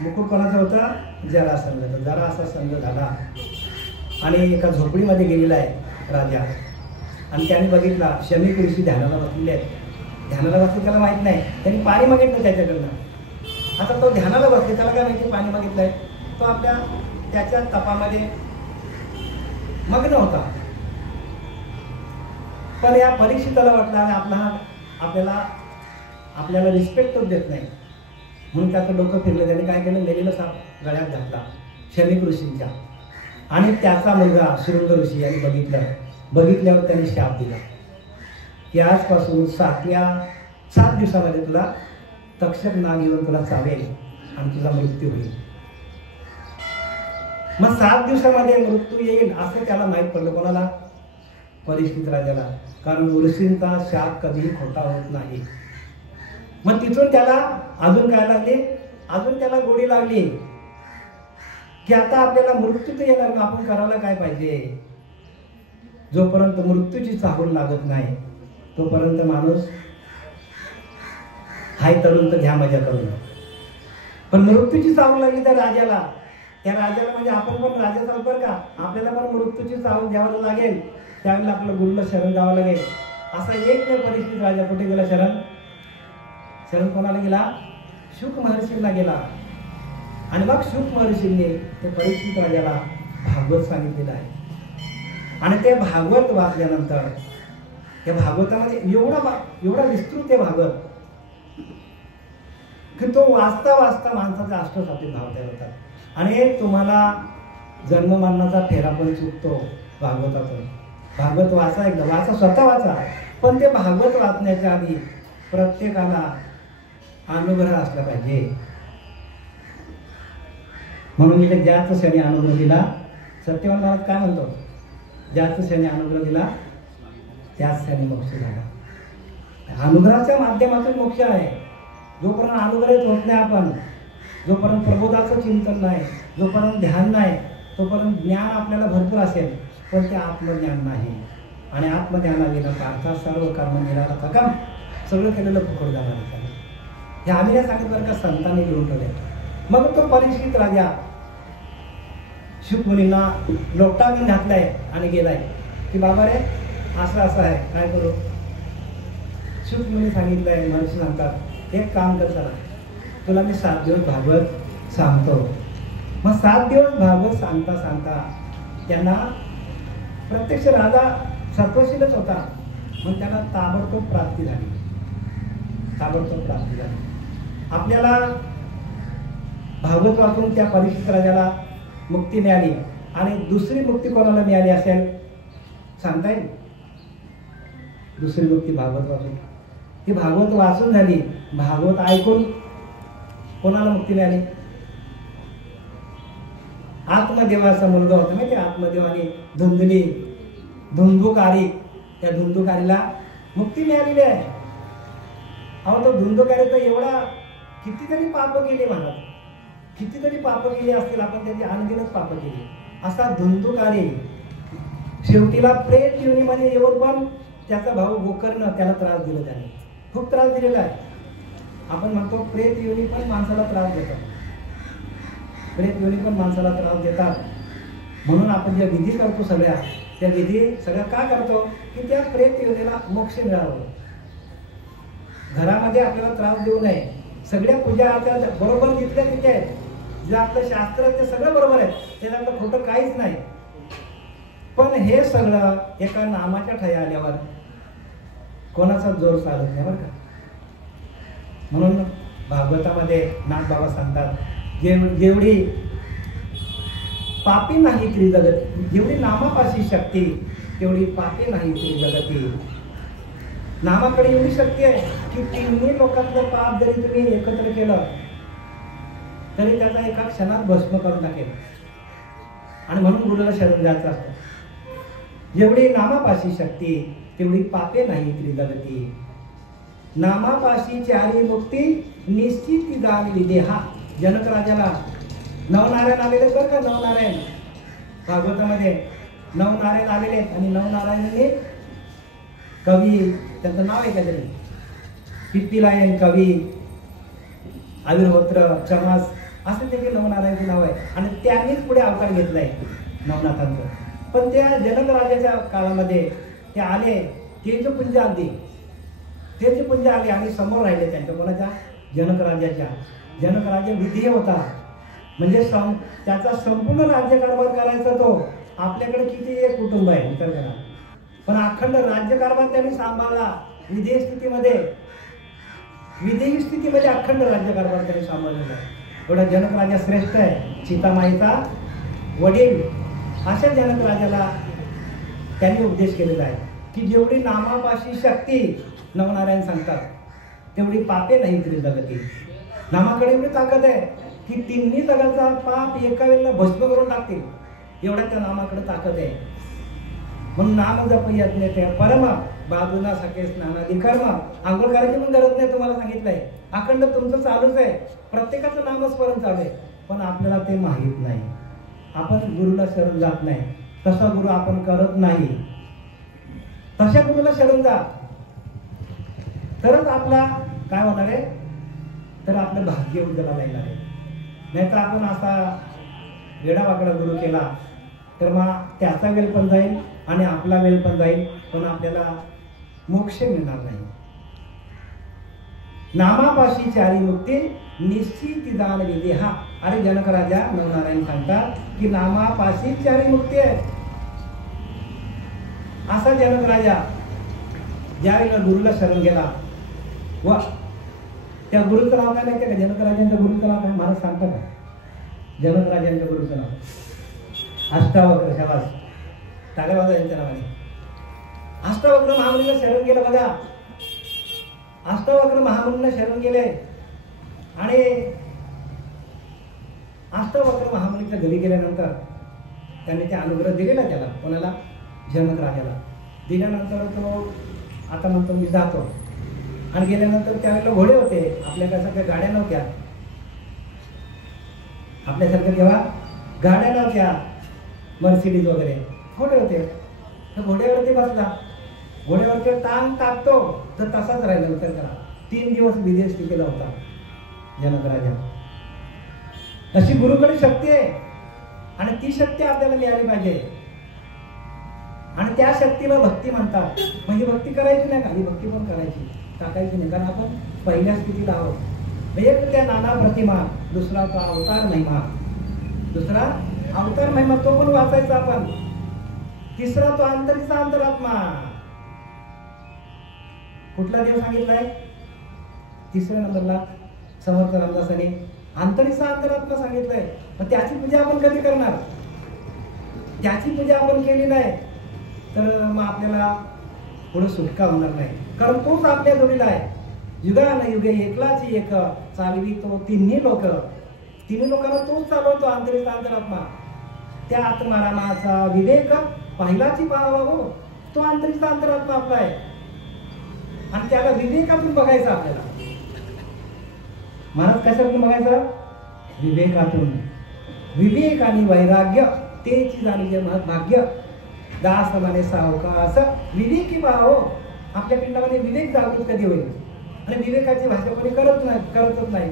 मुकुट कोणाचा होता? जरासंध. जरा असा संघ झाला आणि एका झोपडीमध्ये गेलेला आहे राजा. आणि त्याने बघितला शमीक ऋषी ध्यानाला बसलेले आहेत. ध्यानाला बसले त्याला माहित नाही, त्यांनी पाणी मागितलं त्याच्याकडनं. आता तो ध्यानाला बसले, त्याला काय माहिती पाणी मागितलंय. तो त्याच्या तपामध्ये मग्न होता. पण या परीक्षिताला वाटलं आणि आपल्याला रिस्पेक्टच देत नाही म्हणून त्याचं डोकं फिरलं. त्याने काय केलं, मेलेला साप गळ्यात घातला शमीक ऋषींच्या. आणि त्याचा मुलगा शृंग ऋषी यांनी बघितल्यावर त्यांनी शाप दिला की आजपासून 7 दिवसामध्ये तुला तक्षक नाग येऊन तुला चावेल आणि तुझा मृत्यू होईल. मग 7 दिवसामध्ये मृत्यू येईल असं त्याला माहीत पडलं. कोणाला? परीक्षित राजाला. कारण ऋषींचा शाप कधीही खोटा होत नाही. मग तिथून त्याला अजून काय लागले, अजून त्याला गोडी लागली की आता आपल्याला मृत्यू तर येणार, मग आपण करायला काय पाहिजे. जोपर्यंत मृत्यूची चाहूल लागत नाही तोपर्यंत माणूस हाय तरुण तर घ्या मजा करून. पण मृत्यूची चाहूल लागली त्या राजाला म्हणजे आपण पण राजाचा बरं का, आपल्याला पण मृत्यूची चाहूल द्यावं लागेल. त्यावेळेला आपलं गुरुला शरण जावं लागेल. असा एक परीक्षित राजा कुठे गेला? शरण कोणाला गेला? शुक महर्षींना गेला. आणि मग शुक महर्षींनी ते परीक्षित राजाला भागवत सांगितलेलं आहे. आणि ते भागवत वाचल्यानंतर त्या भागवतामध्ये एवढा विस्तृत आहे भागवत की तो वाचता माणसाचे अष्टसात्विक भाव तयार होतात. आणि तुम्हाला जन्म मरणाचा फेरा पण चुकतो भागवतातून. भागवत वाचा, एकदा वाचा, स्वतः वाचा. पण ते भागवत वाचण्याच्या आधी प्रत्येकाला अनुग्रह असला पाहिजे. म्हणून इथे ज्याच क्षणी अनुग्रह दिला, सत्यवान महाराज काय म्हणतो, ज्याच क्षणी अनुग्रह दिला त्याच क्षणी मोक्ष झाला. अनुग्रहाच्या माध्यमातून मोक्ष आहे. जोपर्यंत अनुग्रहित होत नाही आपण, जोपर्यंत प्रबोधाचं चिंतन नाही, जोपर्यंत ध्यान नाही, तोपर्यंत ज्ञान आपल्याला भरपूर असेल पण ते आत्मज्ञान नाही. आणि आत्मज्ञानाविना पार्था सर्व कर्म निराला थकम, सगळं केलेलं फुकट जाणार आहे. हे आम्ही नाही सांगितलं बरं का, संतांनी लिहून ठेवले. मग तो परीक्षित राजा शुकमुनींना लोटांगण घातलाय आणि गेलाय की बाबा रे असं आहे, काय करू. शुकमुनी सांगितलंय, महर्षी सांगतात एक काम कर चला, तुला मी 7 दिवस भागवत सांगतो. मग 7 दिवस भागवत सांगता त्यांना प्रत्यक्ष राजा सत्वशीलच होता, मग त्यांना ताबडतोब प्राप्ती झाली. आपल्याला भागवत वाचून त्या परीक्षित राजाला मुक्ती मिळाली. आणि दुसरी मुक्ती कोणाला मिळाली असेल सांगता येईल? दुसरी मुक्ती भागवत वाचून. ती भागवत वाचून झाली, भागवत ऐकून कोणाला मुक्ती मिळाली? आत्मदेवाचा मुलगा होता माहिती, आत्मदेवाने धुंदुकारी, त्या धुंदुकारीला मुक्ती मिळालेली आहे. अहो तो धुंदुकारी तर एवढा कितीतरी पाप केले म्हणा, कितीतरी पाप केली असतील आपण, त्याची अनगिनत पाप केली. असा धुंदुकारी शेवटीला प्रेत योनीमध्ये येऊन पण त्याचा भाऊ गोकर्ण त्याला त्रास दिला, त्याने खूप त्रास दिलेला आहे. आपण म्हणतो प्रेत योनी पण माणसाला त्रास देतात, प्रेत योनी पण माणसाला त्रास देतात. म्हणून आपण ज्या विधी करतो सगळ्या, त्या विधी सगळ्या का करतो की त्या प्रेत योनीला मोक्ष मिळावं, घरामध्ये आपल्याला त्रास देऊ नये. सगळ्या पूजा आता बरोबर जिथल्या तिथे आहेत, जे आपलं शास्त्र ते सगळं बरोबर आहे, त्याच्यातलं खोटं काहीच नाही. पण हे सगळं एका नामाच्या ठळी आल्यावर कोणाचा जोर चालत नाही बरं का. म्हणून भागवतामध्ये नाथबाबा सांगतात, जेवढी पापी नाही त्रिजगती, जेवढी नामापाशी शक्ती तेवढी पापी नाही त्रिजगती. नामाकडे एवढी शक्ती आहे की तिन्ही लोकांचं पाप जरी तुम्ही एकत्र केलं तरी त्याचा एका क्षणात भस्म करून टाकेल. आणि म्हणून गुरुला शरण जायचं असतं. जेवढी नामापाशी शक्ती तेवढी पापे नाही त्रिजगती. नामापाशी चारी मुक्ती निश्चित दान विदेहा. जनक राजाला नवनारायण आलेले बरं का, नवनारायण भागवतामध्ये नवनारायण आलेले आणि नवनारायणाने कवी, त्यांचं नाव आहे काहीतरी, पिप्पिलायन कवी, आविर्होत्र, चमास, असं त्याचे नवनारायणचे नाव आहे. आणि त्यांनीच पुढे अवतार घेतलाय नवनाथांचं. पण त्या जनक राजाच्या काळामध्ये ते आले, तेजपुंज आली, तेजपुंज आले आणि समोर राहिले त्यांच्या, कोणाच्या, जनक राजाच्या. जनक राजा विधेय होता, म्हणजे त्याचा संपूर्ण राज्यकारभार करायचा तो. आपल्याकडे किती एक कुटुंब आहे विचार करा, पण अखंड राज्यकारभार त्यांनी सांभाळला. विधेय स्थितीमध्ये, विधेयी स्थितीमध्ये अखंड राज्यकारभार त्यांनी सांभाळलेला आहे. एवढा जनक राजा श्रेष्ठ आहे, सीतामाईचा वडील. अशा जनक राजाला त्यांनी उपदेश केलेला आहे की जेवढी नामापाशी शक्ती, नवनारायण सांगतात, तेवढी पापे नाही त्रिजगती. नामाकडे एवढी ताकद आहे की तिन्ही जगाचा पाप एका वेळेला भस्म करून टाकतील, एवढ्या त्या नामाकडे ताकद आहे. म्हणून नाम जप यज्ञ ते परम बाजूना सखे स्नानादी कर्म. आंघोळ करायची पण गरज नाही, तुम्हाला सांगितलंय. अखंड तुमचं चालूच आहे, प्रत्येकाचं नामस्मरण चालू आहे, पण आपल्याला ते माहीत नाही. आपण गुरुला शरण जात नाही, तसा गुरु आपण करत नाही. तशा गुरुला शरण जा, तरच आपला काय होणार आहे, तर आपलं भाग्य उज्ज्वला येणार आहे. नाही तर आपण असा वेडावाकडा गुरु केला तर मग त्याचा वेळ पण जाईल आणि आपला वेळ पण जाईल, पण आपल्याला मोक्ष मिळणार नाही. नामापाशी चारी मुक्ती निश्चित दान विदेहा. अरे जनक राजा, नवनारायण सांगतात की नामापाशी चारी मुक्ती आहे. असा जनक राजा ज्यावेळेला गुरुला शरण गेला, व त्या गुरुचं नाव काय माहिती का, जनक राजांच्या गुरुचं नाव काय मला सांगता का? जनक राजांच्या गुरुचं नाव अष्टावक्र. शाबास, टाळ्या यांच्या नावाने. अष्टावक्र महामुनीला शरण गेलं बघा. अष्टावक्र महामुनीला शरण गेले आणि अष्टावक्र महामुनीच्या घरी गेल्यानंतर त्यांनी ते अनुग्रह दिलेला त्याला, कोणाला, जनक राजाला. दिल्यानंतर तो आता म्हणतो मी जातो. आणि गेल्यानंतर त्यावेळेला घोडे होते, आपल्यासारख्या गाड्या नव्हत्या, आपल्यासारख्या तेव्हा गाड्या नव्हत्या, मर्सिडीज वगैरे, घोडे होते. तर घोड्यावरती बसला, घोड्यावरती टांग टाकतो तर तसाच राहिला. विचार करा, 3 दिवस विदेश टिकेला होता जनक राजा. अशी गुरुकडे शक्ती आहे आणि ती शक्ती आपल्याला मिळाली पाहिजे. आणि त्या शक्तीला भक्ती म्हणतात. म्हणजे भक्ती करायची नाही, खाली भक्ती पण करायची, टाकायची नाही, कारण आपण पहिल्या स्थितीला आहोत. एक त्या नाना प्रतिमा, दुसरा तो अवतार महिमा, दुसरा अवतार महिमा तो पण वाचायचा आपण. तिसरा तो अंतरीचा अंतरात्मा. कुठला देव सांगितलाय? तिसऱ्या नंबरला समर्थ रामदासांनी अंतरीचा अंतरात्मा सांगितलंय. मग त्याची पूजा आपण कधी करणार? त्याची पूजा आपण केली नाही तर मग आपल्याला पुढे सुटका होणार नाही, कारण तोच आपल्या जोडीला आहे. युगान युगे एकलाची एक चालवी तो तिन्ही लोक. तिन्ही लोकांना तोच चालवतो अंतरीचा अंतरात्मा. त्या आत्मारामाचा विवेक पहिलाची पाहावा हो, तो अंतरीचा अंतरात्मा आपला आहे. आणि त्याला विवेकातून बघायचं आपल्याला. महाराज कशातून बघायचं? विवेकातून. विवेक आणि वैराग्य तेची जाणीव महत्भाग्य. दास म्हणे सावकाश विवेकी भाव. आपल्या पिंडामध्ये विवेक जागृत कधी होईल? आणि विवेकाची भाषा कोणी करतच नाही.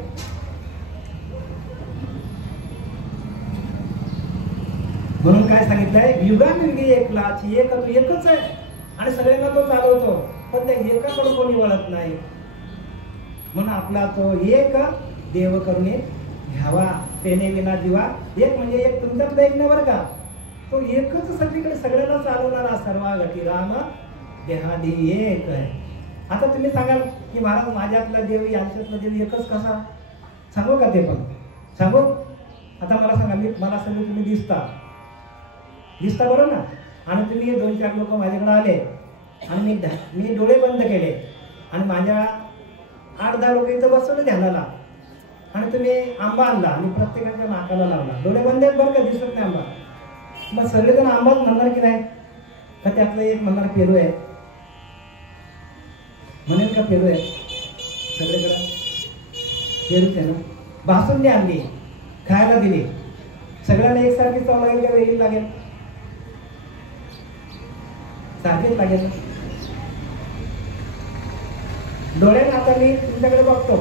म्हणून काय सांगितलंय, युगानुयुगी एकलाची एक, तो एकच आहे आणि सगळ्यांना तो चालवतो, पण त्या एकाकडे कोणी वळत नाही. म्हणून आपला तो एक देव करून घ्यावा, तेने विना जीवा एक, म्हणजे एक तुमच्यातला एक नाही बरं का, तो एकच सगळीकडे सगळ्यांना चालवणारा सर्वागती राम देहादी एक आहे. आता तुम्ही सांगाल की महाराज माझ्यातला देव यांच्यातला देव एकच कसा, सांगू का? ते पण सांगू. आता मला सांगा, मला सगळे तुम्ही दिसता बरोबर ना, आणि तुम्ही 2-4 लोक माझ्याकडे आले आणि मी डोळे बंद केले आणि माझ्या 8-10 लोक इथं बसवलं ध्यानाला, आणि तुम्ही आंबा आणला आणि प्रत्येकाच्या नाकाला लावला, डोळे बंद आहेत बरं का, दिसत नाही आंबा. मग सगळेजण आंबाच म्हणणार की नाही? का त्यातलं एक म्हणणार पेरू आहे, म्हणेल का पेरू आहे? सगळीकडं पेरूच आहे ना. बासुंदी आणली, खायला दिली, सगळ्यांना एकसारखी चव लागेल का वेगळी लागेल? सारखीच लागेल. डोळ्याने आता मी तुमच्याकडे बघतो,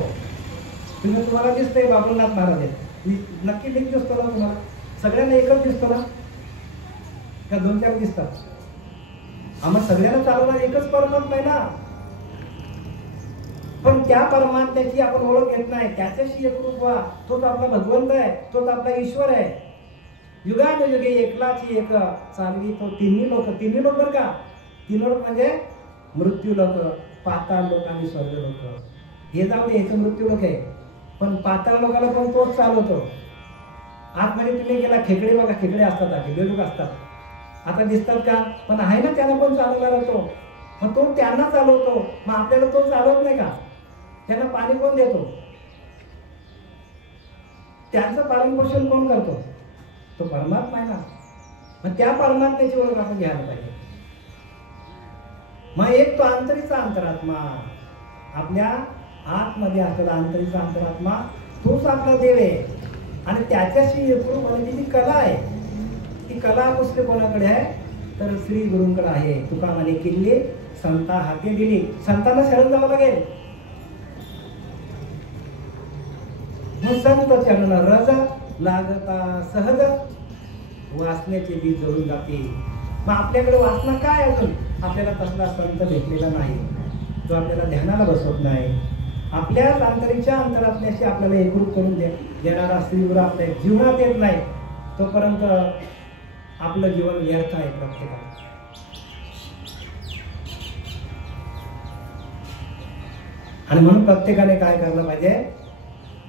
तुम्हाला दिसतंय बाबुलनाथ महाराज आहेत, नक्की ठीक दिसतो ना तुम्हाला? सगळ्यांना एकच दिसतो ना का 2-4 दिसतात? आम्हाला सगळ्यांना चालवणार एकच परमात्मा आहे ना. पण त्या परमात्म्याची आपण ओळख घेत नाही, त्याच्याशी एकरूप व्हा. तोच आपला भगवंत आहे, तोच आपला ईश्वर आहे. युगानुयुगे एकलाची एक चालवी तो तिन्ही लोक बरं का. 3 लोक म्हणजे मृत्यू लोक, पाताळ लोक आणि स्वर्ग लोक. हे जाऊ दे, याचं मृत्यू लोक आहे, पण पाताळ लोकांना पण तोच चालवतो. आतमध्ये तुम्ही गेला, खेकडे बघा, खेकडे असतात, बेडूक असतात, आता दिसतात का? पण आहे ना, त्यांना पण चालवणार तो. मग तो त्यांना चालवतो, मग आपल्याला तो चालवत नाही का? त्यांना पाणी कोण देतो? त्यांचं पालन पोषण कोण करतो? तो परमात्मा आहे ना. मग त्या परमात्म्याची ओळख आपण घ्यायला पाहिजे. मग एक तो अंतरीचा अंतरात्मा, आपल्या आतमध्ये असलेला अंतरीचा अंतरात्मा, तोच आपला देव आहे. आणि त्याच्याशी एकरूप होण्याची जी कला आहे, ती कला दुसरे कोणाकडे आहे? तर श्री गुरूंकडे आहे. तुका म्हणे किल्ली संता हाती दिली, संतांना शरण जावं लागेल. मग संत चरण रज लागता सहज, वासनेचे बीज जळून जाते. मग आपल्याकडे वासना काय? अजून आपल्याला तसला संत भेटलेला नाही, जो आपल्याला ध्यानाला बसवत नाही. आपल्याच अंतरीच्या अंतरात्म्याशी आपल्याला एकरूप करून देणारा श्रीगुरू आपल्या जीवनात येत नाही, तोपर्यंत आपलं जीवन व्यर्थ आहे प्रत्येकाला. आणि म्हणून प्रत्येकाने काय करायला पाहिजे?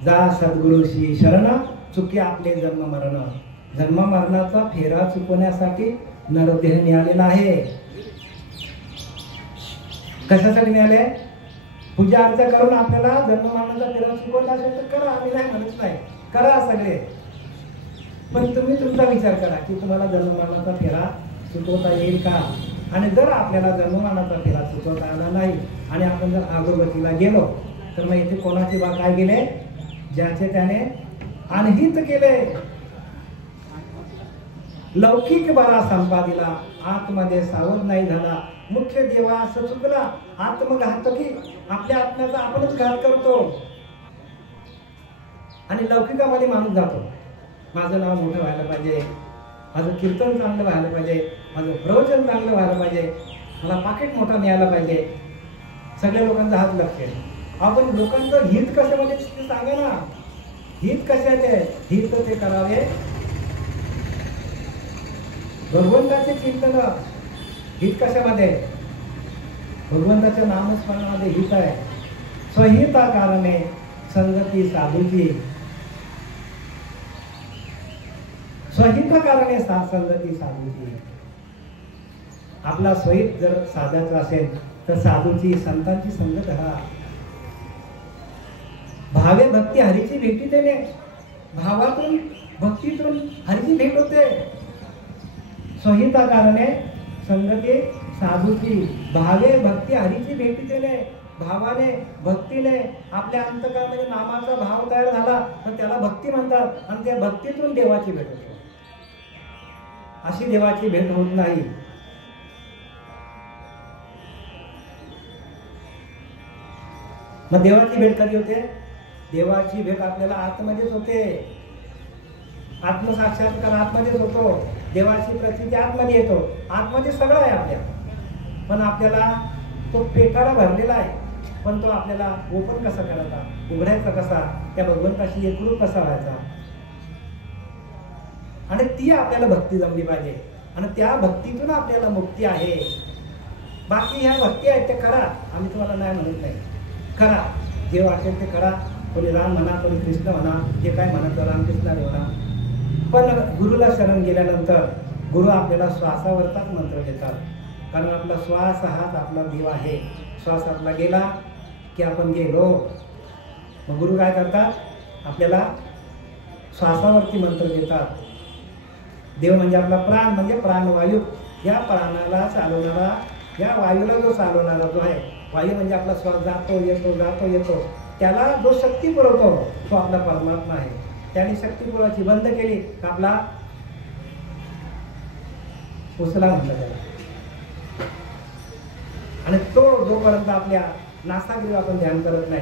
जा सद्गुरूशी शरण, चुकी आपले जन्म मरण. जन्म मरणाचा फेरा चुकवण्यासाठी नरदेह मिळालेला आहे. कशासाठी मिळाले? पूजा अर्चा करून आपल्याला जन्म मरणाचा फेरा चुकवला असेल तर करा, आम्ही नाही म्हणत नाही, करा सगळे. पण तुम्ही तुमचा विचार करा की तुम्हाला जन्म मरणाचा फेरा चुकवता येईल का? आणि जर आपल्याला जन्म मरणाचा फेरा चुकवता आला नाही आणि आपण जर अगोदतीला गेलो, तर मग इथे कोणाचे बा काय गेले? ज्याचे त्याने अनहित केले. लौकिक बरा संपादिला, आतमध्ये सावध नाही झाला. मुख्य देवास चुकला, आत्मघातकी, आपल्या आत्म्याचा आपणच घात करतो. आणि लौकिकामध्ये माणूस जातो, माझं नाव मोठं व्हायला पाहिजे, माझं कीर्तन चांगलं व्हायला पाहिजे, माझं प्रवचन चांगलं व्हायला पाहिजे, मला पाकिट मोठा मिळायला पाहिजे. सगळ्या लोकांचा हात लागते. आपण लोकांचं हित कशामध्ये ते सांगा ना. हित कशाचे? हित ते करावे भगवंताचे चिंतन. हित कशामध्ये? भगवंताच्या नामस्मरणामध्ये हित आहे. स्वहिता कारणे संगती साधूची, स्वहिता कारणे संगती साधूची. आपला स्वहित जर साधायचा असेल तर साधूची, संतांची संगत धरा. भावे भक्ती हरीची भेटी देणे. भावातून भक्तीतून हरीची भेट होते. स्वहिता कारणे संगती साधूची. भावे भक्ती हरीची भेटी देणे. भावाने, भक्तीने आपल्या अंतःकरणामध्ये नामाचा भाव तयार झाला तर त्याला भक्ती म्हणतात. आणि त्या भक्तीतून देवाची भेट होते. अशी देवाची भेट होत नाही. मग देवाची भेट कधी होते? देवाची भेट आपल्याला आतमध्येच होते. आत्मसाक्षात्कार आतमध्येच होतो. देवाची प्रचिती आतमध्ये येतो, आतमध्ये सगळं आहे आपल्या, पण आपल्याला तो पेटारा भरलेला आहे, पण तो आपल्याला ओपन कसा करायचा, उघडायचा कसा, त्या भगवंताशी एकरूप कसा व्हायचा, आणि ती आपल्याला भक्ती जमली पाहिजे, आणि त्या भक्तीतून आपल्याला मुक्ती आहे. बाकी ह्या भक्ती आहेत ते करा, आम्ही तुम्हाला नाही म्हणत नाही, करा, जे वाटेल ते करा, कोणी राम म्हणा, कोणी कृष्ण म्हणा, जे काय म्हणत रामकृष्ण म्हणा, पण गुरुला शरण गेल्यानंतर गुरु आपल्याला श्वासावरचाच मंत्र देतात, कारण आपला श्वास हाच आपला देव आहे. श्वास आपला गेला की आपण गेलो. मग गुरु काय करतात, आपल्याला श्वासावरती मंत्र देतात. देव म्हणजे आपला प्राण, म्हणजे प्राणवायू, या प्राणाला चालवणारा, या वायूला जो चालवणारा जो आहे, वायू म्हणजे आपला श्वास जातो येतो जातो येतो, त्याला जो शक्ती पुरवतो तो आपला परमात्मा आहे. त्याने शक्ती पुरवायची बंद केली तर आपला उचला म्हटलं त्याला. आणि तो जोपर्यंत आपल्या नासागिरीवर आपण ध्यान करत नाही,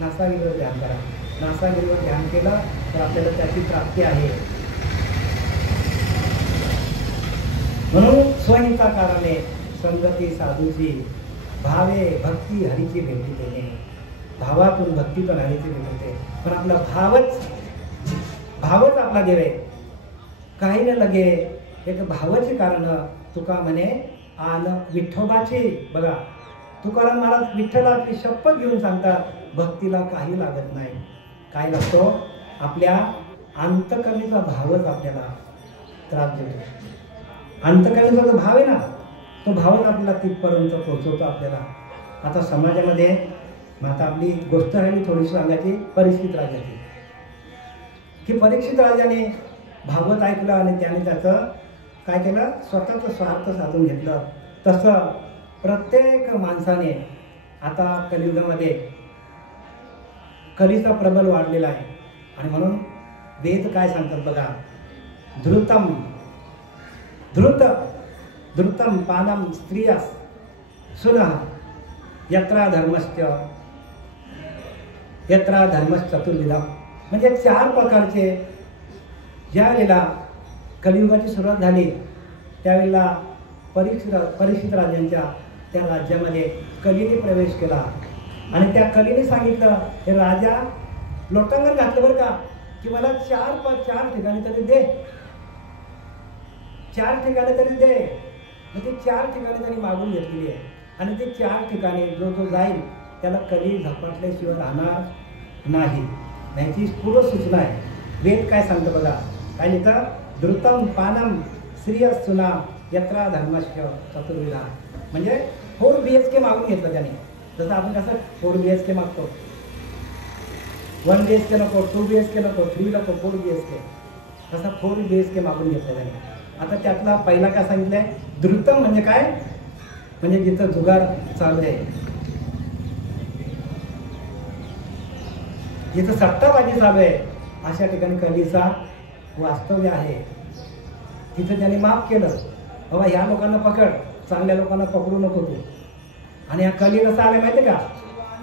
नासागिरीवर ध्यान करा, नासागिरीवर ध्यान केलं तर आपल्याला त्याची प्राप्ती आहे. म्हणून स्वहिताकाराने संगती साधूची, भावे भक्ती हरीची भेटी देणे, भावातून भक्तीतून हरीची भेटते. पण आपला भावच आपला देव आहे. काही न लगे एक भावाची कारण तुका म्हणे आन विठोबाची. बघा तुकाराम महाराज विठ्ठलाची शपथ घेऊन सांगतात, भक्तीला काही लागत नाही. काय लागतो, आपल्या अंतकरणीचा भावच आपल्याला त्रास देतो. अंतकरणीचा जो भाव आहे ना, तो भावच आपल्याला तिथपर्यंत पोहोचवतो आपल्याला. आता समाजामध्ये आता आपली गोष्ट राहिली थोडीशी सांगायची परीक्षित राजाची, की परीक्षित राजाने भागवत ऐकलं आणि त्याने त्याचं काय केलं, स्वतःचं स्वार्थ साधून घेतलं. तसं प्रत्येक माणसाने आता कलियुगामध्ये कलीचा प्रबल वाढलेला आहे. आणि म्हणून वेद काय सांगतात बघा, धृतम पानम स्त्रियस सुनः यत्रा धर्मश्चतुर्विधा. म्हणजे 4 प्रकारचे, ज्या वेळेला कलियुगाची सुरुवात झाली त्यावेळेला परीक्षित राजांच्या त्या राज्यामध्ये कलीने प्रवेश केला. आणि त्या कलीने सांगितलं, हे राजा लोटांगण घातलं बरं का, की मला 4 ठिकाणी तरी दे, 4 ठिकाणी तरी दे. मग ते 4 ठिकाणी त्यांनी मागून घेतलेली आहे. आणि ते 4 ठिकाणी जो जाईल त्याला कली झपाटल्याशिवाय राहणार नाही. याची पूर्व सूचना आहे. वेद काय सांगतं बघा, काय लिहितं, धृतम पानम श्रियस सुना यत्रा धर्मश्च चतुर्विधा. म्हणजे 4 BHK मागून घेतलं त्याने. जसं आपण कसं 4 BHK मागतो, 1 BHK नको, 2 BHK नको, 3 नको, 4 BHK, तसा 4 BHK मागून घेतलं त्याने. आता त्यातला पहिला काय सांगितलंय, धृतम म्हणजे काय, म्हणजे जिथं जुगार चालू आहे, जिथं सट्टाबाजी चालू आहे, अशा ठिकाणी कलीचा वास्तव्य आहे. तिथं त्याने माफ केलं, बाबा ह्या लोकांना पकड, चांगल्या लोकांना पकडू नको तू. आणि ह्या कली कसा आले माहिती का,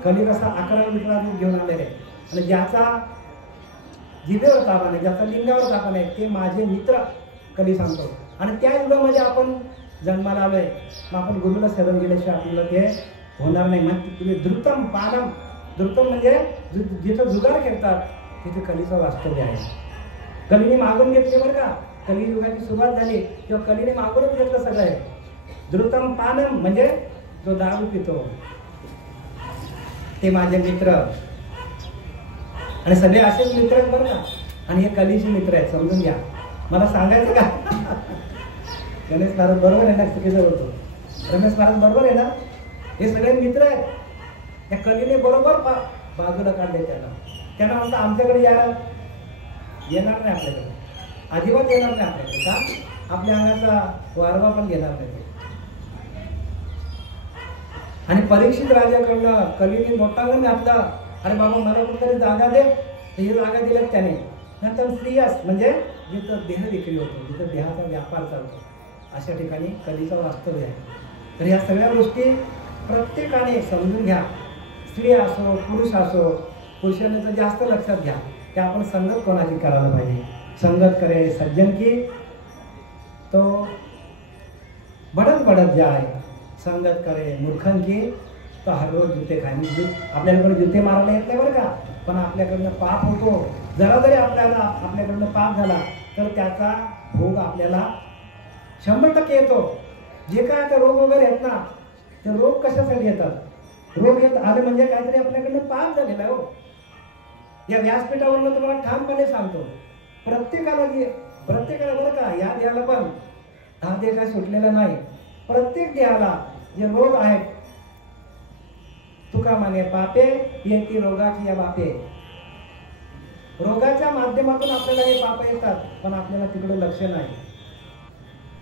कली कसा 11 विक्रांत घेऊन आलेले. आणि ज्याचा जिभेवर ताबा नाही, ज्याचा लिंगावर ताबा नाही, ते माझे मित्र कली सांगतो. आणि त्या युगामध्ये आपण जन्माला आलोय, मग आपण गुरुला शरण गेल्याशिवाय आपल्याला ते होणार नाही. म्हणजे तुम्ही धृतम पानम, धृतम म्हणजे जिथं जुगार खेळतात तिथे कलीचं वास्तव्य आहे. कलीने मागून घेतले बरं का, कलियुगाची सुरुवात झाली किंवा कलीने मागूनच घेतलं सगळं आहे. धृतम पानम म्हणजे जो दारू पितो ते माझे मित्र. आणि सगळे असेच मित्र आहेत बरं का, आणि हे कलीचे मित्र आहेत, समजून घ्या. मला सांगायचं का, गणेश महाराज बरोबर आहे ना, चुकीचं होतो, रमेश महाराज बरोबर आहे ना, हे सगळे मित्र आहेत. त्या कलीने बरोबर बाजूला काढले त्यांना म्हणतं आमच्याकडे येणार नाही, आपल्याकडे अजिबात येणार नाही आपल्याकडे. का, आपल्या अंगाचा वारवा पण घेणार नाही. आणि परीक्षित राजाकडनं कलीने लोटांगण घातलं, अरे बाबा मला कुठेतरी जागा दे, ही जागा दिलं त्याने. नंतर स्त्रियास म्हणजे जिथं देह विक्री होतो, जिथं देहाचा व्यापार चालतो, अशा ठिकाणी कलीचं वास्तव्य आहे. तर ह्या सगळ्या गोष्टी प्रत्येकाने समजून घ्या. स्त्री असो पुरुष असो, पुरुषाने तर जास्त लक्षात घ्या की आपण संगत कोणाची करायला पाहिजे. संगत करे सज्जन की तो बढ़त बढ़त जाए संगत करे मूर्खन की, तो हर रोज जूते खाय. म्हणजे आपल्याकडे जूते मारायला येत नाही बरं का, पण आपल्याकडनं पाप होतो. जरा जरी आपल्याकडनं पाप झाला तर त्याचा भोग आपल्याला 100% येतो. जे काय आता रोग वगैरे आहेत ना, ते रोग कशासाठी येतात? रोग येत आले म्हणजे काहीतरी आपल्याकडनं पाप झालेला आहे. हो, या व्यासपीठावरनं तुम्हाला ठामपणे सांगतो, प्रत्येकाला बरं का, या देहाला पण हा देह काय सुटलेला नाही. प्रत्येक देहाला जे रोग आहेत, तुका माने पापे येती रोगाची या बापे. रोगाच्या माध्यमातून आपल्याला हे पाप येतात, पण आपल्याला तिकडे लक्ष नाही.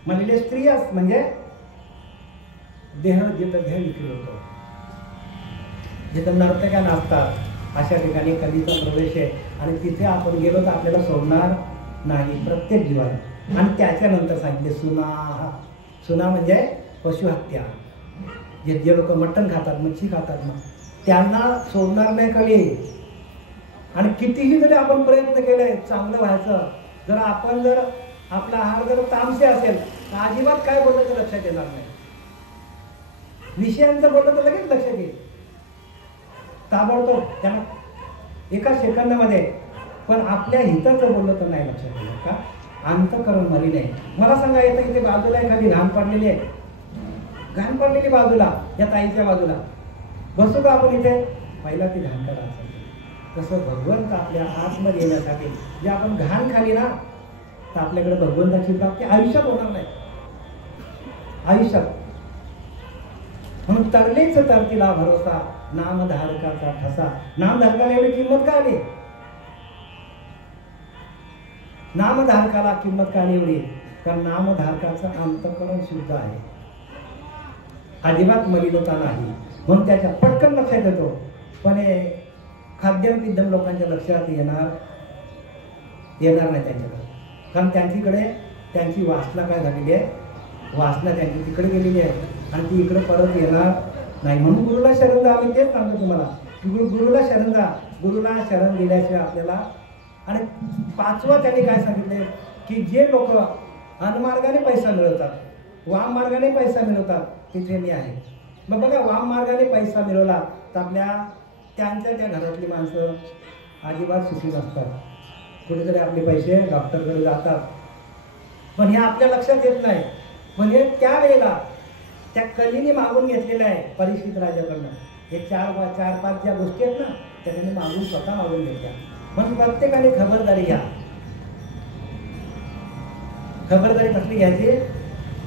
म्हणले स्त्रियास म्हणजे देह जिथं घेऊन विक्री होतो, जिथं नर्तक्या नाचतात अशा ठिकाणी कधीचा प्रवेश आहे. आणि तिथे आपण गेलो तर आपल्याला सोडणार नाही प्रत्येक जीवाला. आणि त्याच्यानंतर सांगितले सुना म्हणजे पशुहत्या. जे लोक मटण खातात, मच्छी खातात ना, त्यांना सोडणार नाही कली. आणि कितीही जरी आपण प्रयत्न केले चांगलं व्हायचं, जर आपला आहार जर तामसे असेल तर अजिबात काय बोललं तर लक्षात येणार नाही. विषयांचं बोललं तर लगेच लक्षात येईल, ताबडतोब त्यांना एका सेकंदामध्ये. पण आपल्या हिताचं बोललं तर नाही लक्षात येईल का? अंतःकरण मरी नाही. मला सांगा, येतं इथे बाजूला एखादी घाण पडलेली आहे, घाण पडलेली बाजूला, या ताईच्या बाजूला बसू का आपण इथे? पहिला ती घाण करायचं. तसं भगवंत आपल्या आतमध्ये येण्यासाठी जे आपण घाण खाली ना, तर आपल्याकडे भगवंताची प्राप्ती आयुष्यात होणार नाही, आयुष्यात. म्हणून तरलेच तरतीला भरोसा, नामधारकाचा ठसा. नामधारकाला एवढी किंमत का आली? नामधारकाला किंमत का आली एवढी? कारण नामधारकाचं अंतःकरण शुद्ध आहे, अजिबात मलिनता नाही. म्हणून त्याच्या पटकन लक्षात येतो. पण हे खाद्यम पिद्यम लोकांच्या लक्षात येणार नाही त्यांच्याकडे. कारण त्यांची वासना काय झालेली आहे? वासना त्यांची तिकडे गेलेली आहे आणि ती इकडे परत येणार नाही. म्हणून गुरुला शरण जा. आम्ही तेच सांगतो तुम्हाला, गुरुला शरण जा. गुरुला शरण दिल्याशिवाय आपल्याला. आणि 5वं त्यांनी काय सांगितले की जे लोक अनमार्गाने पैसा मिळवतात, वाम मार्गाने पैसा मिळवतात, तिथे मी आहे. मग बघा, वाम मार्गाने पैसा मिळवला तर त्यांच्या त्या घरातली माणसं अजिबात सुखी नसतात. कुठेतरी आपले पैसे डॉक्टरकडे जातात, पण हे आपल्या लक्षात येत नाही. म्हणजे त्यावेळेला त्या कलीने मागून घेतलेलं आहे परीक्षित राजाकडनं. हे 4-5 ज्या गोष्टी आहेत ना, त्या त्यांनी मागून स्वतः मागून घेतल्या. म्हणून प्रत्येकाने खबरदारी घ्या. खबरदारी कसली घ्यायची?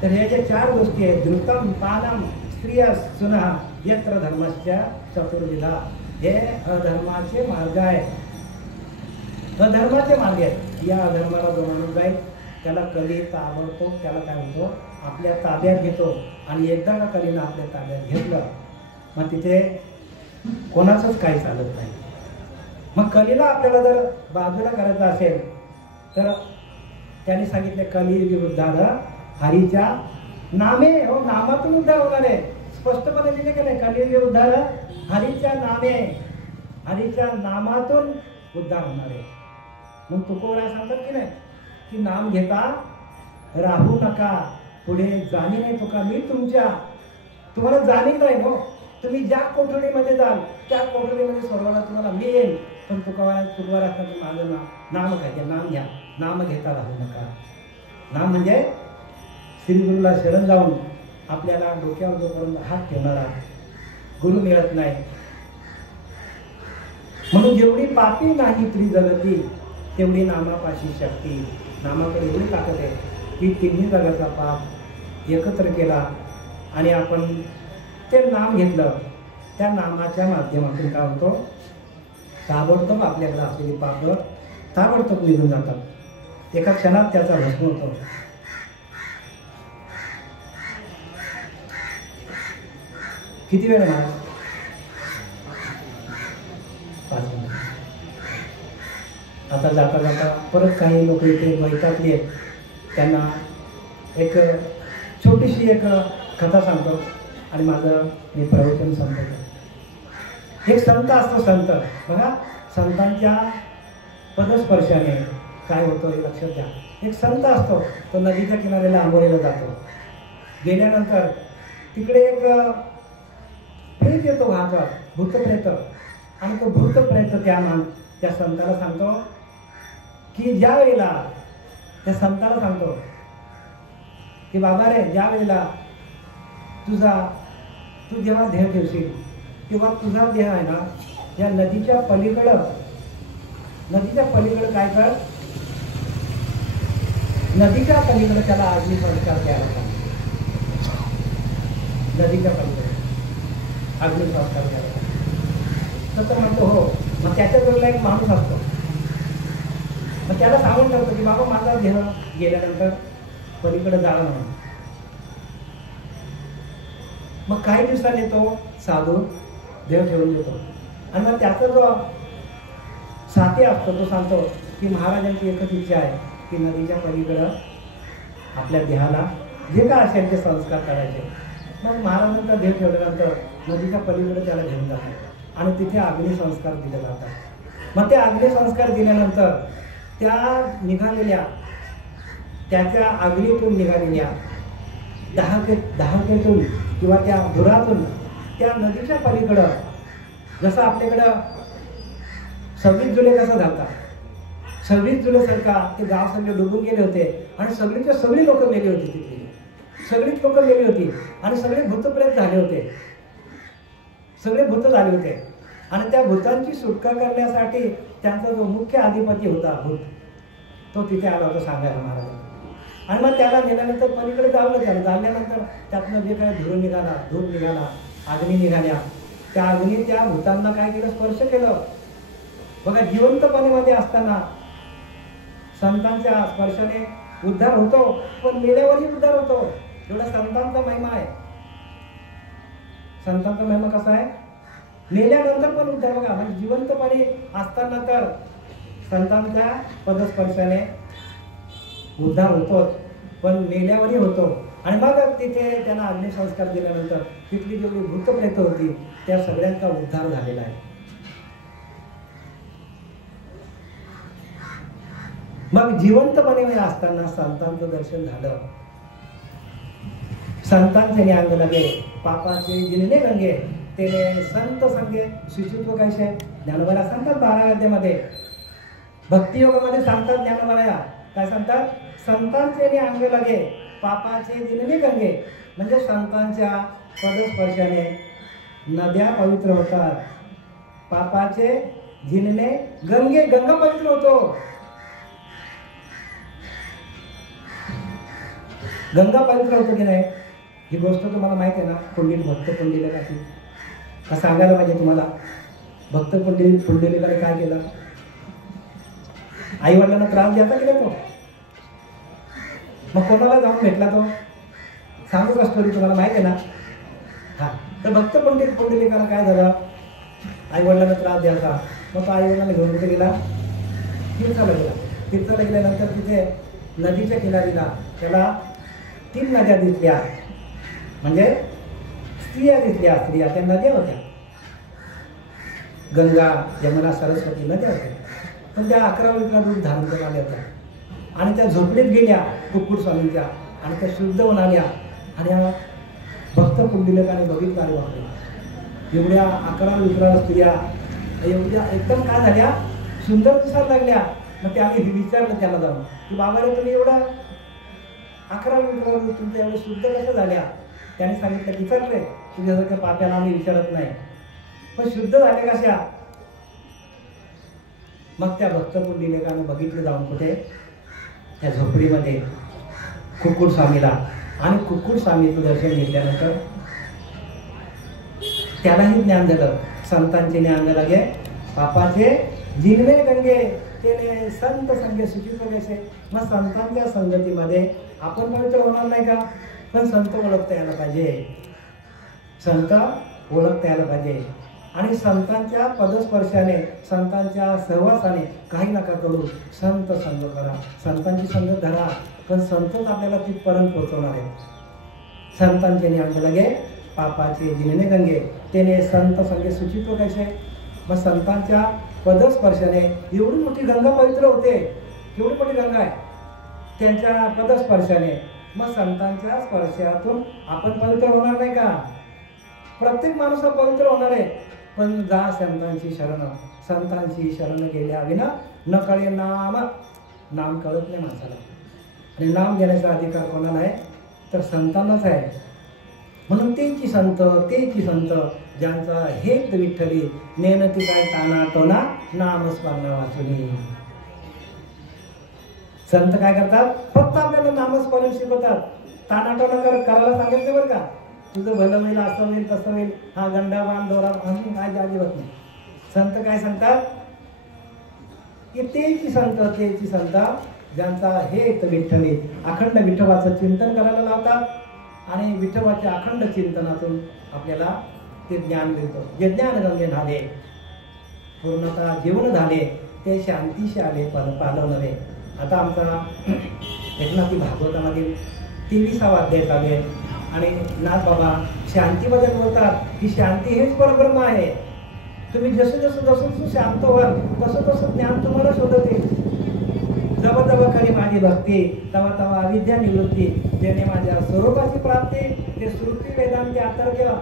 तर हे जे 4 गोष्टी आहेत, धृतम पानम स्त्रिया सुना यत्र धर्माच्या चतुर्विधा. हे अधर्माचे मार्ग आहेत, अधर्माचे मार्ग आहेत. या अधर्माला जो माणूस जाईल त्याला कली ताबडतोब त्याला काय होतो? आपल्या ताब्यात घेतो. आणि एकदा का कलीनं आपल्या ताब्यात घेतलं, मग तिथे कोणाचंच काही चालत नाही. मग कलीला आपल्याला जर बाजूला करायचं असेल तर त्यांनी सांगितले, कली विरुद्धार हरीच्या नामे. हो, नामातून उद्धार होणार आहे. स्पष्टपणे दिले की नाही? कली विरुद्धार हरीच्या नामे, हरीच्या नामातून उद्धार होणार आहे. मग तुकोबरा सांगतात की नाही की नाम घेता राहू नका, पुढे जाणी नाही तुका मी तुम्हाला जाणीव नाही. हो, तुम्ही ज्या कोठडीमध्ये जाल त्या कोठडीमध्ये सोडवायला तुम्हाला मी येईल. पण तुकोबरा असतात माझं नाम घ्या, नाम घ्या, नाम घेता राहू नका. नाम म्हणजे श्री गुरुला शरण जाऊन आपल्याला डोक्यावर जोपर्यंत हात ठेवणारा गुरु मिळत नाही. म्हणून जेवढी पापी नाही त्रिजगती तेवढी नामापाशी शक्ती. नामाकडे एवढी ताकद आहे की 3 जगाचा पाप एकत्र केला आणि आपण ते नाम घेतलं. त्या नामाच्या माध्यमातून काय होतो? ताबडतोब आपल्याकडे असलेली पाप ताबडतोब निघून जातात. एका क्षणात त्याचा भस्म होतो. किती वेळ महाराज? 5 मिनिट. आता जाता जाता परत काही लोक इथे वैतागले आहेत. त्यांना एक छोटीशी एक कथा सांगतो आणि मी प्रवचन संपवतो. एक संत असतो. संत बघा, संतांच्या पदस्पर्शाने काय होतं हे लक्षात घ्या. एक संत असतो, तो नदीच्या किनाऱ्याला आंघोळीला जातो. गेल्यानंतर तिकडे एक प्रेत येतो वाहतात, भूतप्रेत. आणि तो भूतप्रेत त्या संताला सांगतो की ज्या वेळेला त्या संताला सांगतो की बाबा रे, ज्या वेळेला तू जेव्हा देह ठेवशील तेव्हा तुझा देह आहे ना, या नदीच्या पलीकडं काय कर, नदीच्या पलीकडे त्याला अग्नी संस्कार द्यायला सांग. नदीच्या पलीकडे अग्नी संस्कार द्यायला सांग. तर तो म्हणतो हो. मग त्याच्या जवळ एक माणूस असतो, मग त्याला सांगून ठेवतो की बाबा माझा देह गेल्यानंतर पलीकडे जाळं म्हणून. मग काही दिवसांनी तो साधू देह ठेवून देतो. आणि मग त्याचा जो साथी असतो तो सांगतो की महाराजांची एकच इच्छा आहे की नदीच्या पलीकडं आपल्या देहाला जे काय असेल ते संस्कार करायचे. मग महाराजांचा देह ठेवल्यानंतर नदीच्या पलीकडे त्याला घेऊन जातात आणि तिथे अग्निसंस्कार दिले जातात. मग ते अग्निसंस्कार दिल्यानंतर त्याच्या अग्नीतून निघालेल्या दहाकेतून किंवा त्या धुरातून त्या नदीच्या पलीकडं, जसं आपल्याकडं 26 जुलै कसा झाला, 26 जुलैसारखा ते गाव सगळे डुबून गेले होते आणि सगळी लोक मेली होती. तिथे सगळीच लोक मेली होती आणि सगळे भूतप्रेत झाले होते, सगळे भूत झाले होते. आणि त्या भूतांची सुटका करण्यासाठी त्यांचा जो मुख्य अधिपती होता भूत, तो तिथे आला होता सांगायला महाराज. आणि मग त्याला नेल्यानंतर पलीकडे जाळल्यानंतर त्यातनं जे काय धूर निघाला, अग्नी निघाल्या, त्या अग्नी त्या भूतांना काय केलं, स्पर्श केलं. बघा, जिवंतपणेमध्ये असताना संतांच्या स्पर्शाने उद्धार होतो, पण मेल्यावरही उद्धार होतो. एवढा संतांचा महिमा आहे. संतांचा महिमा कसा आहे, मेल्यानंतर पण उद्धार. बघा, म्हणजे जिवंतपणे असताना तर संतांच्या पदस्पर्शाने उद्धार होतोच, पण मेल्यावरही होतो. आणि मग तिथे त्यांना अग्निसंस्कार दिल्यानंतर तिथली जेवढी भूतप्रेत होती त्या सगळ्यांचा उद्धार झालेला आहे. मग जिवंतपणे असताना संतांचं दर्शन झालं. संतांचे अंग लगे पापाचे जिनले गंगे, तेने संत संगे शुचित्व कैसे. ज्ञानोबाला सांगतात 12 अध्यायामध्ये, भक्तियोगामध्ये सांगतात ज्ञानोबाला काय सांगतात, संतांचे अंग लगे पापाचे जिनले गंगे. म्हणजे संतांच्या पदस्पर्शाने नद्या पवित्र होतात, पापाचे जिनले गंगे, गंगा पवित्र होतो. गंगा पवित्र होतो की नाही, ही गोष्ट तुम्हाला माहिती आहे ना. भक्त पुंडलिकाची का सांगायला पाहिजे तुम्हाला. भक्त पुंडलिकाने काय केलं, आई वडिलांना त्रास द्यायचा केला तो. मग कोणाला जाऊन भेटला तो, सांगू का स्टोरी, तुम्हाला माहिती आहे ना. हा, तर भक्त पुंडलिकाला काय झालं, आई वडिलांना त्रास द्यायचा. मग तो आई वडिलांना घेऊन कुठे गेला, तीर्थाला गेल्यानंतर तिथे नदीच्या किनारीला त्याला 3 नद्या दिसल्या, म्हणजे स्त्रिया दिसल्या. त्या नद्या होत्या, गंगा, यमुना, सरस्वती नद्या होत्या. पण त्या 11 रूप धारण करून आल्या होत्या आणि त्या झोपडीत गेल्या कुक्कुट स्वामींच्या आणि त्या शुद्ध होऊन आल्या. आणि भक्त पुंडलिकाने बघितलं, अरे बापरे, एवढ्या 11 स्त्रिया एवढ्या एकदम काय झाल्या, सुंदर दिसायला लागल्या. मग त्याने विचारलं त्याला जाऊन की बाबा रे, तुम्ही एवढा 11 तुमच्या एवढ्या शुद्ध कशा झाल्या. त्याने सांगितलं, विचारले तुझ्यासारख्या पाप्याला आम्ही विचारत नाही, पण शुद्ध झाले कशा. मग त्या भक्त पुंडलिकाने बघितलं जाऊन कुठे, त्या झोपडीमध्ये कुक्कुट स्वामीला. आणि कुक्कुट स्वामीचं दर्शन घेतल्यानंतर त्यालाही ज्ञान झालं, संतांचे ज्ञान लगे पापाचे जिनले गंगे, तेने संत संगे शुचित्व कैसे. मग संतांच्या संगतीमध्ये आपण पवित्र होणार नाही का, पण संत ओळखता यायला पाहिजे, संत ओळखता यायला पाहिजे. आणि संतांच्या पदस्पर्शाने, संतांच्या सहवासाने काही नका करू, संत संग करा, संतांची संगत धरा, पण संतच आपल्याला तिथपर्यंत पोहोचवणार आहे. संतांचे ज्ञान लगे पापाचे जिनले गंगे, तेने संत संगे शुचित्व कैसे. मग संतांच्या पदस्पर्शाने एवढी मोठी गंगा पवित्र होते. केवढी मोठी गंगा आहे, त्यांच्या पदस्पर्शाने, मग संतांच्या स्पर्शातून आपण पवित्र होणार नाही का? प्रत्येक माणूस पवित्र होणार आहे, पण जा संतांची शरण. संतांची शरण गेल्या विना न कळे नाम. नाम कळत नाही माणसाला, आणि नाम घेण्याचा अधिकार कोणाला आहे? तर संतांनाच आहे. म्हणून तेची संत ज्यांचा हेत विठ्ठली, नेनती काय ताना टोना नामस्मरण वाचुनी. संत काय करतात? फक्त आपल्याला नामस्मरण शिकवतात. तानाटोना करायला सांगितलं बरं का, तुझं भलं होईल, असं होईल, तसं होईल, हा गंडा बाण दोरा अजून काय अजिबात नाही. संत काय सांगतात की तेची संत ज्यांचा हेत विठ्ठली, अखंड विठोबाचं चिंतन करायला लावतात, आणि विठोबाच्या अखंड चिंतनातून आपल्याला ते ज्ञान मिळतं. जे ज्ञान गंगे झाले, पूर्णतः जीवन झाले, ते शांतीशी आले पालवणारे. आता आमचा एकनाथी भागवतामधील 23वा अध्याय चालू आहे, आणि नाथबाबा शांतीबद्दल बोलतात की शांती हेच परब्रह्म आहे. तुम्ही जसं शांत व्हाल तसं ज्ञान तुम्हाला शोधत येईल. जब खरी माझी भक्ती, तवा अविद्या निवृत्ती, जेणे माझ्या स्वरूपाची प्राप्ती. ते श्रुती वेदांती अतर्क्य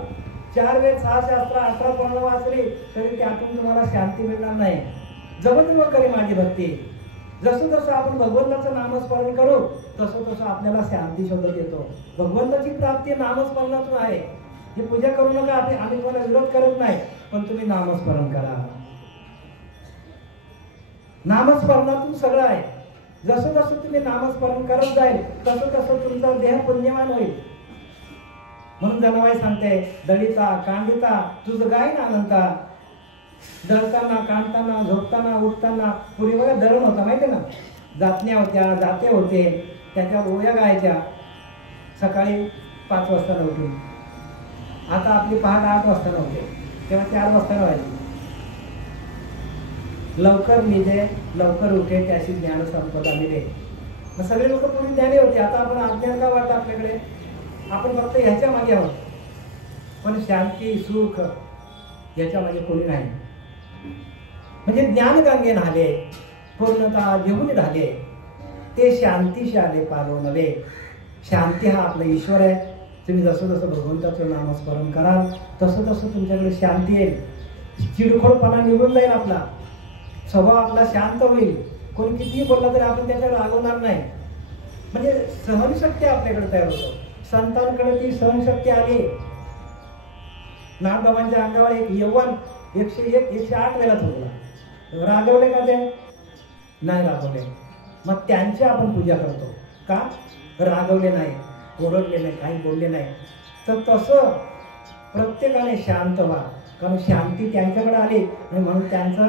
4 वेद 6 शास्त्र 18 पर्ण वाचली तरी त्यातून तुम्हाला शांती मिळणार नाही. जब खरी माझी भक्ती, जसं आपण भगवंताचं नामस्मरण करू तसं आपल्याला शांती शोधत येतो. भगवंताची प्राप्ती नामस्मरणातून आहे. ही पूजा करू नका, आम्ही तुम्हाला विरोध करत नाही, पण तुम्ही नामस्मरण करा. नामस्मरणातून सगळं आहे. जसं तुम्ही नामस्मरण करत जाईल तसं तुमचा देह पुण्यवान होईल. म्हणून जनाबाई सांगते, दळीता कांडिता तुझं गाय ना अनंता. दळताना, कांडताना, झोपताना, उठताना, पूर्वी बघा दळण होता माहिती ना, जातण्या होत्या, जाते होते, त्याच्या ओया गायच्या सकाळी 5 वाजता उठून. आता आपली पहाट 8 वाजता नव्हते, तेव्हा 4 वाजता व्हायची. लवकर निजे लवकर उठे त्याशी ज्ञान संपदा मिळे. मग सगळे लोक पूर्वी ज्ञानी होते, आता आपण अज्ञान का वाटतं आपल्याकडे? आपण फक्त ह्याच्या मागे आहोत, पण शांती सुख याच्या मागे कोणी नाही. म्हणजे ज्ञान गंगे न्हाले, पूर्णतः जेवून झाले, ते शांतीशी आले पालो नव्हे. शांती हा आपला ईश्वर आहे. तुम्ही जसं भगवंताचं नामस्मरण कराल तसं तुमच्याकडे शांती येईल. चिडखोडपणा निघून जाईल, आपला स्वभाव आपला शांत होईल. कोणी कितीही बोलला तरी आपण त्याच्यावर रागवणार नाही. म्हणजे सहनशक्ती आपल्याकडे तयार होतो. संतांकडे ती सहनशक्ती आली. नाथबाबांच्या अंगावर एक यव्वन 108 वेळा थोडला. रागवले का ते? नाही रागवले. मग त्यांची आपण पूजा करतो का? रागवले नाही, ओरडले नाही, काही बोलले नाही. तर तसं प्रत्येकाने शांत व्हा, कारण शांती त्यांच्याकडे आली, आणि म्हणून त्यांचा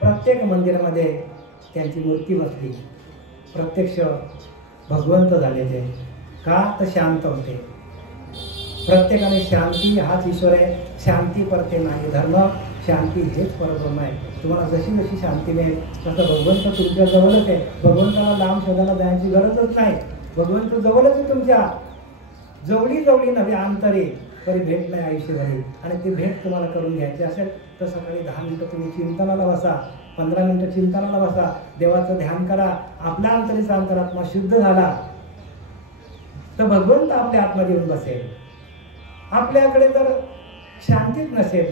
प्रत्येक मंदिरामध्ये त्यांची मूर्ती बसली. प्रत्यक्ष भगवंत झाले ते का? तर शांत होते. प्रत्येकाने शांती हाच ईश्वर आहे. शांती परते नाही धर्म. शांती हेच परब्रह्म आहे. तुम्हाला जशी शांती मिळेल तसं भगवंत तुमच्या जवळच आहे. भगवंताला लांब शोधायला जायची गरजच नाही. भगवंत जवळच आहे, तुमच्या जवळी नव्हे अंतरे तरी भेट नाही आयुष्यभरी. आणि ती भेट तुम्हाला करून घ्यायची असेल तर सकाळी 10 मिनिटं तुम्ही चिंतनाला बसा, 15 मिनिटं चिंतनाला बसा, देवाचं ध्यान करा. आपल्या अंतरीचा अंतरात्मा शुद्ध झाला तर भगवंत आपल्या आतमध्ये येऊन बसेल. आपल्याकडे जर शांतीच नसेल,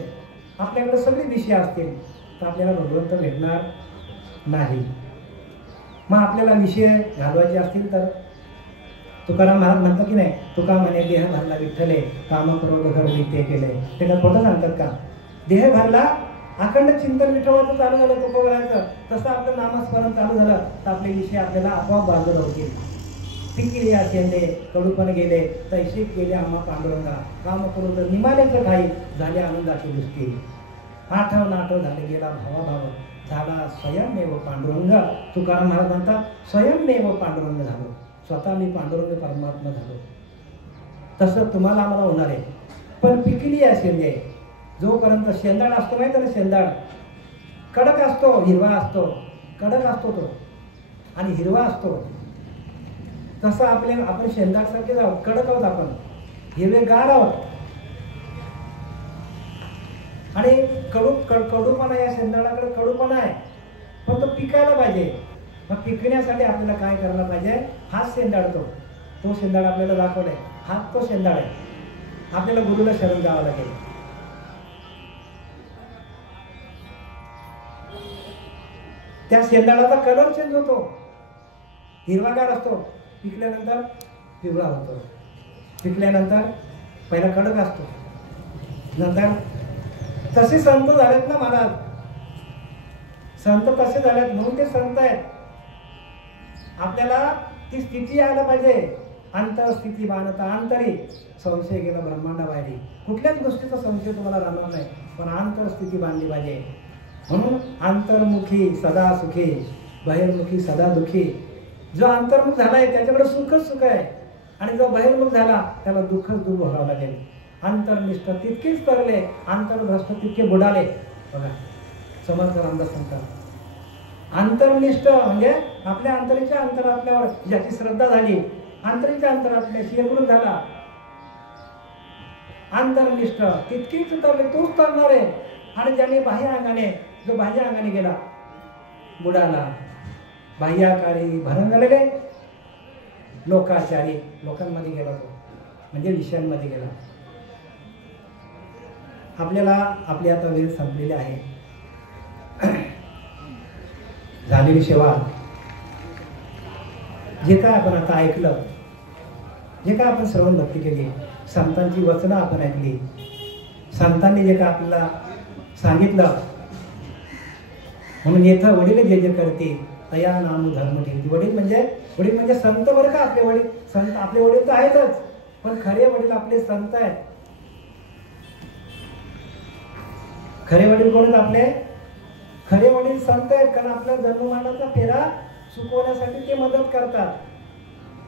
आपल्याकडे सगळे विषय असतील तर आपल्याला भगवंत भेटणार नाही. मग आपल्याला विषय घालवायचे असतील तर तुकाराम महाराज म्हणतात की नाही, तुका म्हणे देह भरला विठ्ठले, काम करोड घर ते केले. ते काय खोटं सांगतात का? देह भरला, अखंड चिंतन विठोबाचं चालू झालं, तुकोबराचं, तसं आपलं नामस्मरण चालू झालं तर आपले विषय आपल्याला आपोआप बाजूला होतील. पिकिले असेंदे कडूपण गेले, तैसे गेले आम्हा पांडुरंगा, काम करू तर निमाल्याचं काही झाले आनंदाची दृष्टी. आठव नाठव झाले गेला भावाभाव, झाला स्वयंमेव पांडुरंग. तुकाराम महाराज म्हणतात स्वयंमेव पांडुरंग झालो, स्वतः मी पांडुरंग परमात्मा झालो. तसं तुम्हाला आम्हाला होणार आहे. पण पिकली असेंदे, जोपर्यंत शेंदाड असतो माहिती ना, शेंदाड कडक असतो, हिरवा असतो, कडक असतो तो आणि हिरवा असतो. तसं आपण शेंदाडसारखेच आहोत, कडक आहोत, आपण हिरवेगार आहोत. आणि कडूपणा, या शेंदाडाकडे कडूपणा आहे, पण तो पिकायला पाहिजे. मग पिकण्यासाठी आपल्याला काय करायला पाहिजे? हाच शेंदाड तो शेंदाड आपल्याला दाखवलाय, हात तो शेंदाड आहे. आपल्याला गुरुला शरण जावं लागेल. त्या शेंदाडाचा कलर चेंज होतो, हिरवागार असतो, पिकल्यानंतर पिवळा होतो, पिकल्यानंतर पहिला कडक असतो, नंतर तसे संत झालेत ना महाराज, संत तसे झालेत म्हणून ते संत आहेत. आपल्याला ती स्थिती यायला पाहिजे. अंतरस्थिती बाणता अंतरी संशय गेला ब्रह्मांडाबाहेरी. कुठल्याच गोष्टीचा संशय तुम्हाला राहणार नाही, पण अंतरस्थिती बांधली पाहिजे. म्हणून अंतर्मुखी सदा सुखी, बहिर्मुखी सदा दुखी. जो अंतर्मुख झालाय त्याच्याकडे सुखच सुख आहे, आणि जो बहिर्मुख झाला त्याला दुःखच दूर व्हावं लागेल. अंतर्निष्ठ तितकेच तरले, अंतर्भ्रष्ट तितके बुडाले. बघा समर्थ रामदास सांगतात, अंतर्निष्ठ म्हणजे आपल्या अंतरीच्या अंतरात्म्यावर ज्याची श्रद्धा झाली, अंतरीच्या अंतरात्म्याशी एकरूप झाला, अंतर्निष्ठ तितकीच तरले, तोच तरणार आहे. आणि ज्याने बाह्य अंगाने, जो बाह्य अंगाने गेला बुडाला, बाह्याकारी भरंगले लोकाचारी, लोकांमध्ये गेला तो, म्हणजे विषयांमध्ये गेला. आपल्याला आपली आता वेळ संपलेली आहे. झालेली सेवा, जे काय आपण आता ऐकलं, जे काय आपण श्रवण भक्ती केली, संतांची वचनं आपण ऐकली, संतांनी जे काय आपल्याला सांगितलं, म्हणून येथं वडील जे जे करते तया नाम धर्म ठेवते. वडील म्हणजे संत बरं का. आपले वडील संत, आपले वडील तर आहेतच, पण खरे वडील आपले संत आहेत. खरे वडील कोण आहेत आपले? खरे वडील संत आहेत, कारण आपल्या जन्ममानाचा फेरा चुकवण्यासाठी ते मदत करतात.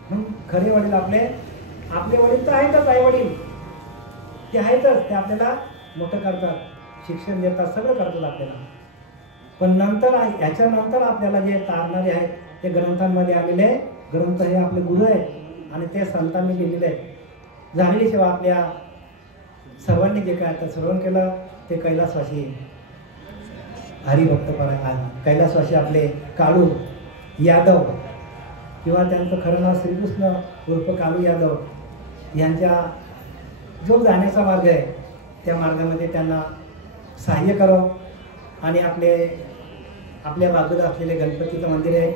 म्हणून खरे वडील आपले वडील तर आहेतच, आई वडील ते आहेतच, ते आपल्याला मोठं करतात, शिक्षण देतात, सगळं करतात आपल्याला. पण नंतर याच्यानंतर आपल्याला जे तारणारे आहेत ते ग्रंथांमध्ये आलेले ग्रंथ हे आपले गुरु आहेत, आणि ते संतांनी लिहिलेले आहेत. झालेली सेवा आपल्या सर्वांनी जे काय आता श्रवण केलं ते कैलासवासी हरिभक्त कैलासवासी आपले काळू यादव, किंवा त्यांचं खरं नाव श्रीकृष्ण उर्फ काळू यादव, यांच्या जो जाण्याचा मार्ग आहे त्या मार्गामध्ये त्यांना सहाय्य करावं. आणि आपल्या बाजूला असलेले गणपतीचं मंदिर आहे,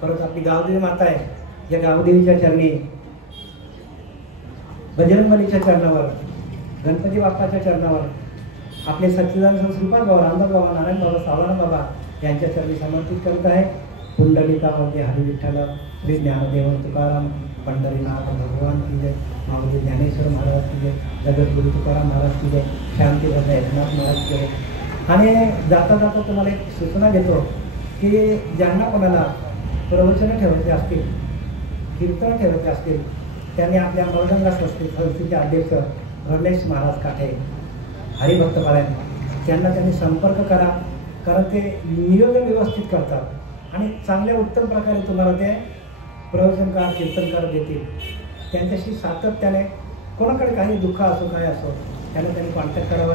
परत आपली गावदेवी माता आहे, या गावदेवीच्या चरणी, बजरंगबलीच्या चरणावर, गणपती बाप्पाच्या चरणावर, आपले सच्चिदानंद श्रीपाद बाबा, रामदास बाबा, नारायण बाबा, सावळाराम बाबा यांच्या चरणी समर्पित करत आहे. पुंडलिकामध्ये हरिविठ्ठल, श्री ज्ञानदेव तुकाराम, पंढरीनाथ भगवान की जय, माऊली ज्ञानेश्वर महाराज की जय, जगद्गुरु तुकाराम महाराज की जय, शांतीवंत एकनाथ महाराज की जय. आणि जाता जाता तुम्हाला एक सूचना देतो की ज्यांना कोणाला प्रवचनं ठेवायचे असतील, कीर्तन ठेवायचे असतील, त्यांनी आपल्या मृदंगा संस्थेचे अध्यक्ष रमेश महाराज काठे, हरिभक्त पारायण, त्यांनी संपर्क करा, कारण ते नियोजन व्यवस्थित करतात आणि चांगल्या उत्तम प्रकारे तुम्हाला ते प्रवचनकार कीर्तनकार देतील. त्यांच्याशी सातत्याने कोणाकडे काही दुःख असो काय असो त्यांनी कॉन्टॅक्ट करावा.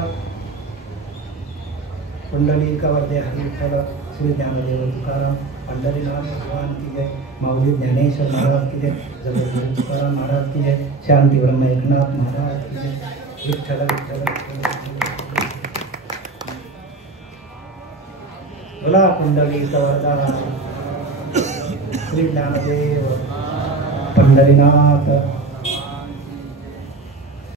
पुंडलिकावरती हरिविठ्ठल, श्री ज्ञानदेव तुकाराम, पंढरीनाथ भगवान की जय, माऊली ज्ञानेश्वर महाराज की जय, जगद्गुरु तुकाराम महाराज की जय, शांती ब्रह्म एकनाथ महाराज की जय. विठ्ठल विठ्ठल बोला. पुंडलिकावरचा श्री ज्ञानदेव, पंढरीनाथ